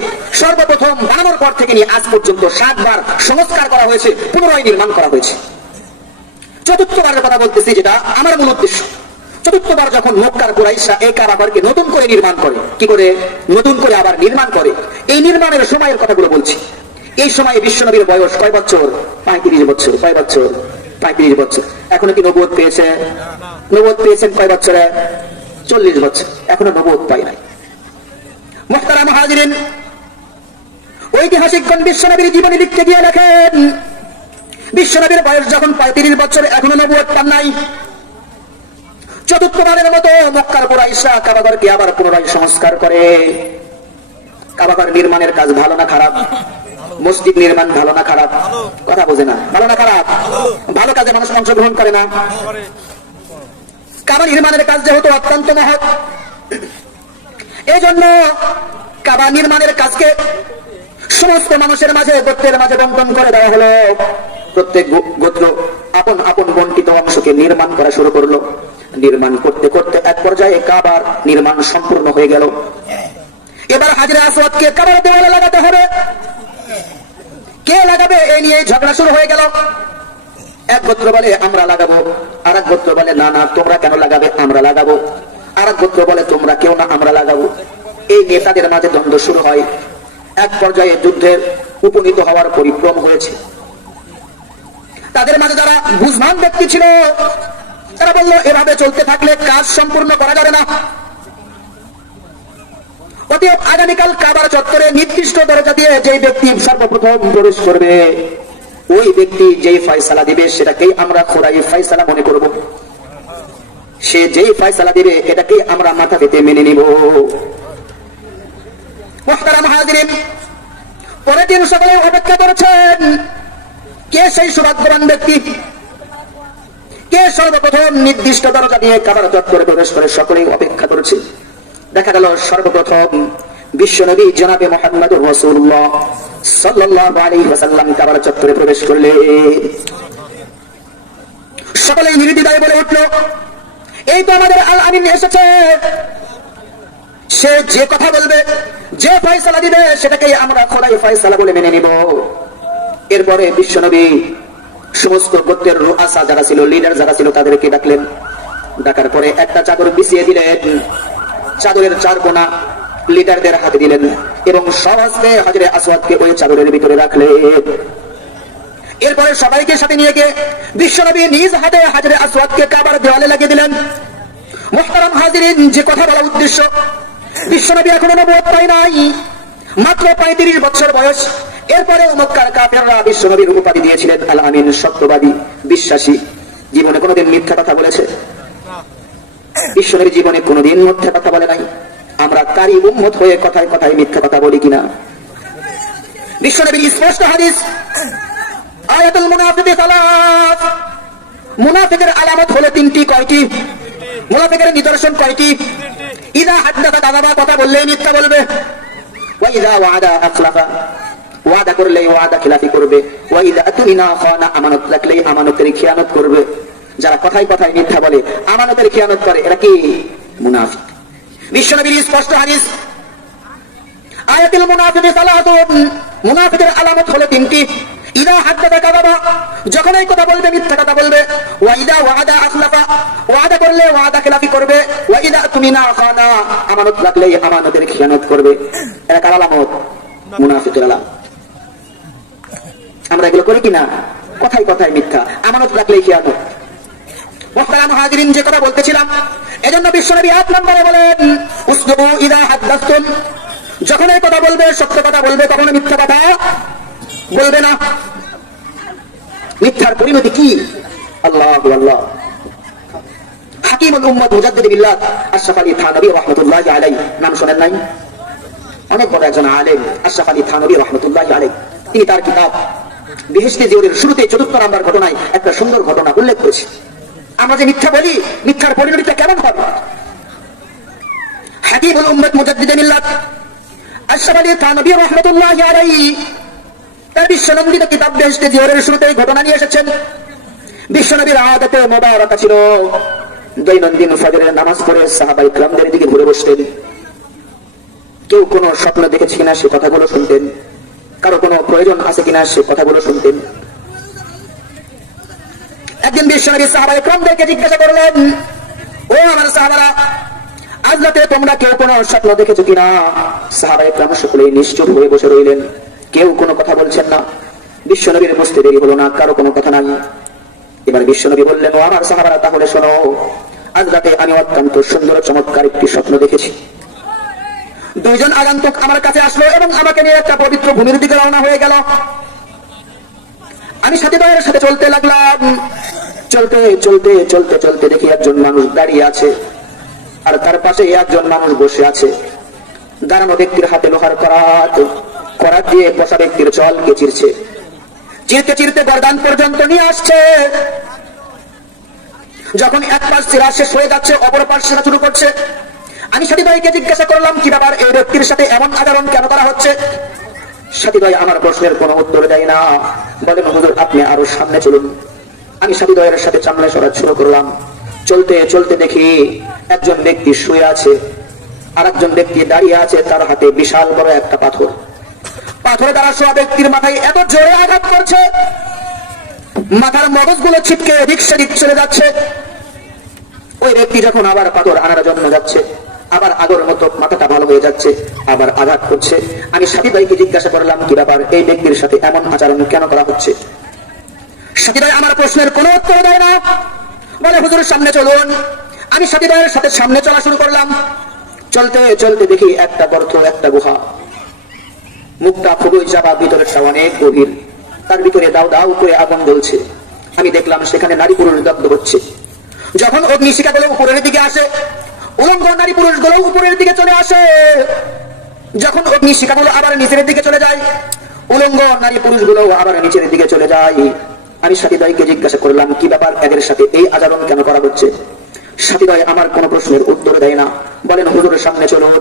সর্বপ্রথম বানানোর পর থেকে নিয়ে আজ পর্যন্ত 7 বার সংস্কার করা হয়েছে, পুনরায় নির্মাণ করা হয়েছে। চতুর্থবারের কথা বলতেছি, যেটা আমার মূল উদ্দেশ্য। চতুর্থবার যখন মক্কার কুরাইশরা এই কাবা ঘরকে নতুন করে নির্মাণ করে, কি করে? নতুন করে আবার নির্মাণ করে। এই নির্মাণের সময়ের কথাগুলো বলছি। এই সময় বিশ্বনবীর বয়স কয় বছর? 35 বছর। কয় বছর? 35 বছর। এখনো কি নবুয়ত পেয়েছে? নবুয়ত পেয়েছেন কয় বছরে? 40 বছর। এখনো নবুয়ত পায় নাই। মুহতারাম হাজিরিন, ঐতিহাসিকগণ বিশ্বনবীর জীবনী লিখতে গিয়ে লেখেন, বিশ্বনবীর বয়স যখন 35 বছর, এখনো নবুয়ত পান নাই। চতুর্থবারের মতো মক্কার কুরাইশরা কাবাঘরকে আবার পুনরায় সংস্কার করে। কাবাঘর নির্মাণের কাজ ভালো না খারাপ? মসজিদ নির্মাণ ভালো না খারাপ? কথা বোঝে না। ভালো না খারাপ? ভালো কাজে মানুষ অংশগ্রহণ করে না। কাবা নির্মাণের কাজ যেহেতু অত্যন্ত মহৎ, এই জন্য কাবা নির্মাণের কাজকে সমস্ত মানুষের মাঝে, গোত্রের মাঝে বন্টন করে দেওয়া হলো। প্রত্যেক গোত্র আপন আপন বন্টিত অংশকে নির্মাণ করা শুরু করলো। নির্মাণ করতে করতে এক পর্যায়ে কাবার নির্মাণ সম্পূর্ণ হয়ে গেল। এবার হাজরে আসওয়াদকে কাবার দেওয়ালে লাগাতে হবে। কে লাগাবে এই নিয়ে ঝগড়া শুরু হয়ে গেল। এক গোত্র বলে আমরা লাগাবো, আর এক গোত্র বলে না না তোমরা কেন লাগাবে, আমরা লাগাবো। আর এক গোত্র বলে তোমরা কেউ না, আমরা লাগাবো। এই নেতাদের মাঝে দ্বন্দ্ব শুরু হয়। এক পর্যায়ে যুদ্ধের উপনীত হওয়ার পরিক্রম হয়েছে। তাদের মাঝে যারা বুঝমান ব্যক্তি ছিল তারা বলল এভাবে চলতে থাকলে কাজ সম্পূর্ণ করা যাবে না। অতএব আগামীকাল কাবার চত্বরে নির্দিষ্ট দরজা দিয়ে যেই ব্যক্তি সর্বপ্রথম প্রবেশ করবে, ওই ব্যক্তি যেই ফয়সালা দিবে সেটাকেই আমরা খোদাই ফয়সালা মনে করব। সে যেই ফয়সালা দিবে এটাকেই আমরা মাথা পেতে মেনে নিব। মুহতারাম হাজিরিন, পরের দিন সকালে অপেক্ষা করেছেন কে সেই সৌভাগ্যবান ব্যক্তি, কে সর্বপ্রথম নির্দিষ্ট দরজা দিয়ে কাবার চত্বরে প্রবেশ করে। সকলেই অপেক্ষা করেছে। দেখা গেল সর্বপ্রথম বিশ্বনবী জনাবে মুহাম্মদুর রাসূলুল্লাহ সাল্লাল্লাহু আলাইহি ওয়াসাল্লাম কাবার চত্বরে প্রবেশ করলেন। সকলেই নির্দ্বিধায় বলে উঠল, এই তো আমাদের আল আমিন এসেছে। সে যে কথা বলবে, যে ফয়সালা দিবে সেটাকেই আমরা খোদাই ফয়সালা বলে মেনে নিব। এরপরে বিশ্বনবী সমস্ত গোত্রের রুআসা যারা ছিল, লিডার যারা ছিল, তাদেরকে ডাকলেন। ডাকার পরে একটা চাদর বিছিয়ে দিলেন। চাদরের চার কোনা লিডারদের হাতে দিলেন এবং সহস্তে হাজরে আসওয়াদকে ওই চাদরের ভিতরে রাখলেন। এরপরে সবাইকে সাথে নিয়ে গিয়ে বিশ্বনবী নিজ হাতে হাজরে আসওয়াদকে কাবার দেওয়ালে লাগিয়ে দিলেন। মুহতারাম হাজিরিন, যে কথা বলা উদ্দেশ্য, বিশ্বনবী এখনো নবুয়ত পায় নাই, মাত্র 35 বছর বয়স। এরপরে মক্কার কাফেররা বিশ্বনবীর উপাধি দিয়েছিলেন আল আমিন, সত্যবাদী, বিশ্বাসী। জীবনে কোনোদিন মিথ্যা কথা বলেছে? বিশ্বনবী জীবনে কোনোদিন মিথ্যা কথা বলে নাই। আমরা তারই উম্মত হয়ে কথায় কথায় মিথ্যা কথা বলি কিনা? বিশ্বনবীর স্পষ্ট হাদিস, আয়াতুল মুনাফিকি সালাত, মুনাফিকের আলামত হলো তিনটি। কয়টি? মুনাফিকের নিদর্শন কয়টি? ইযা হাদাসা কাযাবা, কথা বললেই মিথ্যা বলবে। ওয়া ইযা ওয়াদা আখলাফা, ওয়াদা করলে ওয়াদা খিলাফি করবে। ওয়া ইযা আতুমিনা খানা, আমানত রাখলে আমানতের খিয়ানত করবে। যারা কথায় কথায় মিথ্যা বলে, আমানতের খিয়ানত করে, এরা কি? মুনাফিক। বিশ্বনবীর স্পষ্ট হাদিস, আয়াতুল মুনাফিকি সালাতুন, মুনাফিকের আলামত হলো তিনটি। ইযা হাদাসা কাযাবা, যখন এই কথা বলবে মিথ্যা কথা বলবে। ওয়া ইযা ওয়াদা আখলাফা, ওয়াদা করলে ওয়াদা খিলাফি করবে। ওয়া ইযা তুমিনা খানা, আমানত রাখলে আমানতের খিয়ানত করবে। এরা কার আলামত? মুনাফিকের আলামত। আমরা এগুলো করি কিনা? কথায় কথায় মিথ্যা, আমানত রাখলেই খিয়ানত। মুহতারাম হাজিরিন, যে কথা বলতেছিলাম, এজন্য বিশ্বনবী 8 নম্বরে বলেন, উসদু ইযা হাদাসতুম, যখন এই কথা বলবে সত্য কথা বলবে, কখনো মিথ্যা কথা বলবে না। মিথ্যার পরিণতি কি? আল্লাহু আল্লাহ। হাকিমুল উম্মত মুজাদ্দিদ বিল্লাহ আশরাফ আলী থানভী রাহমাতুল্লাহি আলাইহি, নাম শুনেন নাই? অনেক বড় একজন আলেম আশরাফ আলী থানভী রাহমাতুল্লাহি আলাইহি। তিনি তার কিতাব বেহেশতে জিওরের শুরুতে 4 নম্বর ঘটনায় একটা সুন্দর ঘটনা উল্লেখ করেছে। আমরা যে মিথ্যা বলি, মিথ্যার পরিণতিটা কেমন হবে? হাকিমুল উম্মত মুজাদ্দিদ বিল্লাহ আশরাফ আলী থানভী রাহমাতুল্লাহি আলাইহি তার বিশ্বনন্দিত কিতাব বেহেশতে জিওরের শুরুতে এই ঘটনা নিয়ে এসেছেন। বিশ্বনবীর আদতে মুবারাকা ছিল দৈনন্দিন ফজরের নামাজ পড়ে সাহাবায়ে কিরামদের দিকে ঘুরে বসতেন। কেউ কোনো স্বপ্ন দেখেছে কিনা সে কথাগুলো শুনতেন, কারো কোনো প্রয়োজন আছে কিনা সে কথাগুলো শুনতেন। একদিন বিশ্বনবী সাহাবায়ে কিরামদেরকে জিজ্ঞাসা করলেন, ও আমার সাহাবারা, আজ রাতে তোমরা কেউ কোনো স্বপ্ন দেখেছো কিনা? সাহাবায়ে কিরাম সকলেই নিশ্চুপ হয়ে বসে রইলেন, কেউ কোনো কথা বলছেন না। বিশ্বনবীর বুঝতে দেরি হলো না, কারো কোনো কথা নাই। এবার বিশ্বনবী বললেন, ও আমার সাহাবারা, তাহলে শোনো, আজ রাতে আমি অত্যন্ত সুন্দর চমৎকার একটি স্বপ্ন দেখেছি। 2 জন আগন্তুক আমার কাছে আসলো এবং আমাকে নিয়ে একটা পবিত্র ভূমির দিকে রওনা হয়ে গেল। আমি সাথীদ্বয়ের সাথে চলতে লাগলাম। চলতে চলতে চলতে চলতে দেখি একজন মানুষ দাঁড়িয়ে আছে, আর তার পাশে একজন মানুষ বসে আছে। দাঁড়ানো ব্যক্তির হাতে লোহার করাত দিয়ে বসা ব্যক্তির চলকে চিরছে, চিরতে চিরতে গর্দান পর্যন্ত নিয়ে আসছে। যখন এক পাশ চিরা শেষ হয়ে যাচ্ছে, অপর পাশ চিরা শুরু করছে। আমি সাথী ভাইকে জিজ্ঞাসা করলাম, কি ব্যাপার, এই ব্যক্তির সাথে এমন আচরণ কেন করা হচ্ছে? সাথী ভাই আমার প্রশ্নের কোনো উত্তর দেয় না, বলেন হুজুর আপনি আরো সামনে চলুন। আমি সাথী ভাইয়ের সাথে সামনে সরা শুরু করলাম। চলতে চলতে দেখি একজন ব্যক্তি শুয়ে আছে, আর একজন ব্যক্তি দাঁড়িয়ে আছে, তার হাতে বিশাল বড় একটা পাথর। পাথরে দ্বারা শোয়া ব্যক্তির মাথায় এত জোরে আঘাত করছে, মাথার মগজগুলো ছিটকে এদিক সেদিক চলে যাচ্ছে। ওই ব্যক্তি যখন আবার পাথর আনার জন্য যাচ্ছে, আবার আগের মতো মাথাটা ভালো হয়ে যাচ্ছে, আবার আঘাত করছে। আমি সাথী ভাইকে জিজ্ঞাসা করলাম, কি ব্যাপার, এই ব্যক্তির সাথে এমন আচরণ কেন করা হচ্ছে? সাথী ভাই আমার প্রশ্নের কোনো উত্তর দেয় না, বলে হুজুরের সামনে চলুন। আমি সাথী ভাইয়ের সাথে সামনে চলা শুরু করলাম। চলতে চলতে দেখি একটা গর্ত, একটা গুহা, মুখটা খুবই চাপা, ভিতরেরটা অনেক গভীর, তার ভিতরে দাও দাও করে আগুন জ্বলছে। আমি দেখলাম সেখানে নারী পুরুষ দগ্ধ হচ্ছে। যখন অগ্নিশিখাগুলো উপরের দিকে আসে, উলঙ্গ নারী পুরুষ গুলো উপরের দিকে চলে আসে। যখন অগ্নিশিখাগুলো আবার নিচের দিকে চলে যায়, উলঙ্গ নারী পুরুষ গুলো আবার নিচের দিকে চলে যায়। আমি সাথী ভাইকে জিজ্ঞাসা করলাম, কি ব্যাপার, এদের সাথে এই আচরণ কেন করা হচ্ছে? সাথী ভাই আমার কোন প্রশ্নের উত্তর দেয় না, বলেন হুজুরের সামনে চলুন।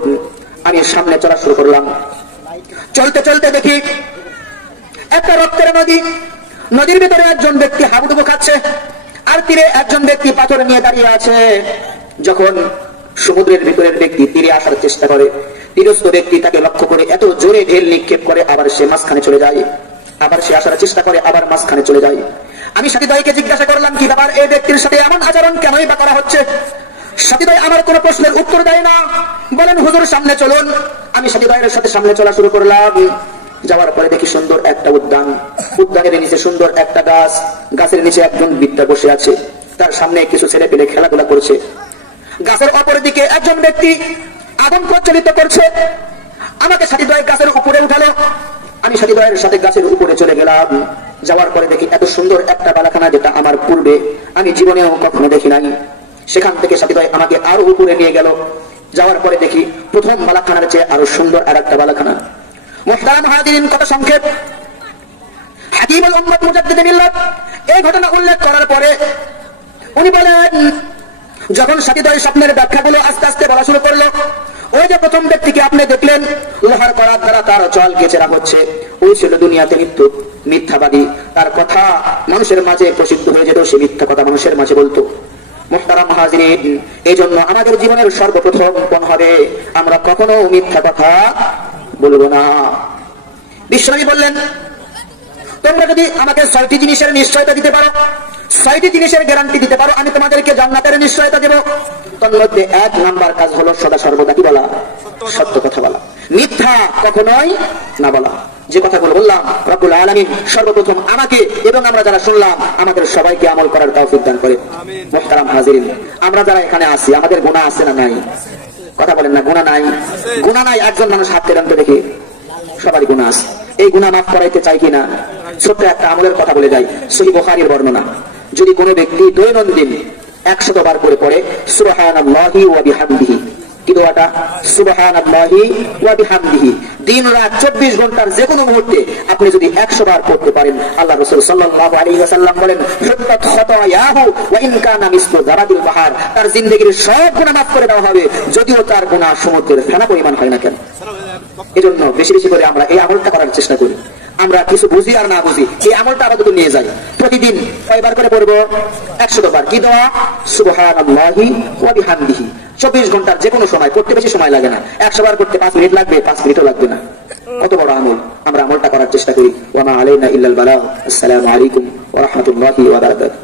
আমি সামনে চলা শুরু করলাম। চলতে চলতে দেখি একটা রক্তের নদী, নদীর ভিতরে একজন ব্যক্তি হাবুডুবু খাচ্ছে, আর তীরে একজন ব্যক্তি পাথর নিয়ে দাঁড়িয়ে আছে। যখন সমুদ্রের ভিতরের ব্যক্তি তীরে আসার চেষ্টা করে, তীরস্থ ব্যক্তি তাকে লক্ষ্য করে এত জোরে ঢেল নিক্ষেপ করে, আবার সে মাঝখানে চলে যায়, আবার সে আসার চেষ্টা করে, আবার মাঝখানে চলে যায়। আমি সাথী ভাইকে জিজ্ঞাসা করলাম, কি ব্যাপার, এই ব্যক্তির সাথে এমন আচরণ কেনই বা করা হচ্ছে? সাথী ভাই আমার কোন প্রশ্নের উত্তর দেয় না, বলেন হুজুর সামনে চলুন। আমি সাথী ভাইয়ের সাথে সামনে চলা শুরু করলাম। যাওয়ার পরে দেখি সুন্দর একটা উদ্যান, উদ্যানের নিচে সুন্দর একটা গাছ, গাছের নিচে একজন বৃদ্ধা বসে আছে, তার সামনে কিছু ছেলে পেলে খেলাধুলা করছে। গাছের অপর দিকে একজন ব্যক্তি আগুন প্রজ্বলিত করছে। আমাকে সাথী ভাই গাছের উপরে উঠালো। আমি সাথী ভাইয়ের সাথে গাছের উপরে চলে গেলাম। যাওয়ার পরে দেখি এত সুন্দর একটা বালাখানা, যেটা আমার পূর্বে আমি জীবনেও কখনো দেখি নাই। সেখান থেকে সাথী ভাই আমাকে আরো উপরে নিয়ে গেল। যাওয়ার পরে দেখি প্রথম বালাখানার চেয়ে আরো সুন্দর আর একটা বালাখানা। মুহতারাম হাজিরিন, কত সংক্ষেপ। হাকিমুল উম্মত মুজাদ্দিদে মিল্লাত এই ঘটনা উল্লেখ করার পরে উনি বলেন, যখন সাথী ভাই স্বপ্নের ব্যাখ্যাগুলো আস্তে আস্তে বলা শুরু করলো, ওই যে প্রথম ব্যক্তিকে আপনি দেখলেন লোহার করাত দ্বারা তার চল কেচেরা হচ্ছে, ওই ছিল দুনিয়াতে মিথ্যাবাদী। তার কথা মানুষের মাঝে প্রসিদ্ধ হয়ে যেত, সে মিথ্যা কথা মানুষের মাঝে বলতো। মুহতারাম হাজিরিন, এই জন্য আমাদের জীবনের সর্বপ্রথম কোন হবে, আমরা কখনো মিথ্যা কথা বলবো না। বিশ্বনবী বললেন, তোমরা যদি আমাকে 6টি জিনিসের নিশ্চয়তা দিতে পারো, 6টি জিনিসের গ্যারান্টি দিতে পারো, আমি তোমাদেরকে জান্নাতের নিশ্চয়তা দেব। তার মধ্যে 1 নাম্বার কাজ হলো সদা সর্বদা কি বলা, সত্য কথা বলা, মিথ্যা কখনোই না বলা। যে কথাগুলো বললাম, রব্বুল আলামিন সর্বপ্রথম আমাকে এবং আমরা যারা শুনলাম আমাদের সবাইকে আমল করার তৌফিক দান করে। মুহতারাম হাজিরিন, আমরা যারা এখানে আছি আমাদের গুনাহ আছে না নাই? কথা বলেন না, গুনাহ নাই? গুনাহ নাই একজন মানুষ হাত তুলে দেখি, সবারই গুনাহ আছে। এই গুনাহ মাফ করাইতে চাই কিনা? ছোট্ট একটা আমলের কথা বলে যাই। সহিহ বুখারীর বর্ণনা, যদি কোনো ব্যক্তি দৈনন্দিন 100 বার করে পড়ে সুবহানাল্লাহি ওয়া বিহামদিহি, কি দোয়াটা? সুবহানাল্লাহি ওয়া বিহামদিহি, দিন রাত 24 ঘন্টার যে কোনো মুহূর্তে আপনি যদি 100 বার পড়তে পারেন, আল্লাহ রাসূল সাল্লাল্লাহু আলাইহি ওয়াসাল্লাম বলেন, হুত্তাত খাতায়াহু ওয়া ইন কানা মিসলু যারাদিল বাহার, তার জিন্দেগীর সব গুনাহ মাফ করে দেওয়া হবে, যদিও তার গুনাহ সমুদ্রের ফেনা পরিমাণ হয় না কেন। এজন্য বেশি বেশি করে আমরা এই আমলটা করার চেষ্টা করি। আমরা কিছু বুঝি আর না বুঝি, এই আমলটা আপাতত নিয়ে যাই। প্রতিদিন কয়বার করে পড়বো? 100 বার। কি দোয়া? সুবহানাল্লাহি ওয়া বিহামদিহি। 24 ঘন্টার যে কোনো সময় পড়তে বেশি সময় লাগে না। 100 বার করতে 5 মিনিট লাগবে, 5 মিনিটও লাগবে না। কত বড় আমল, আমরা আমলটা করার চেষ্টা করি। ওয়া মা আলাইনা ইল্লাল বালাগ। আসসালামু আলাইকুম ওয়া রাহমাতুল্লাহি ওয়া বারাকাতুহু।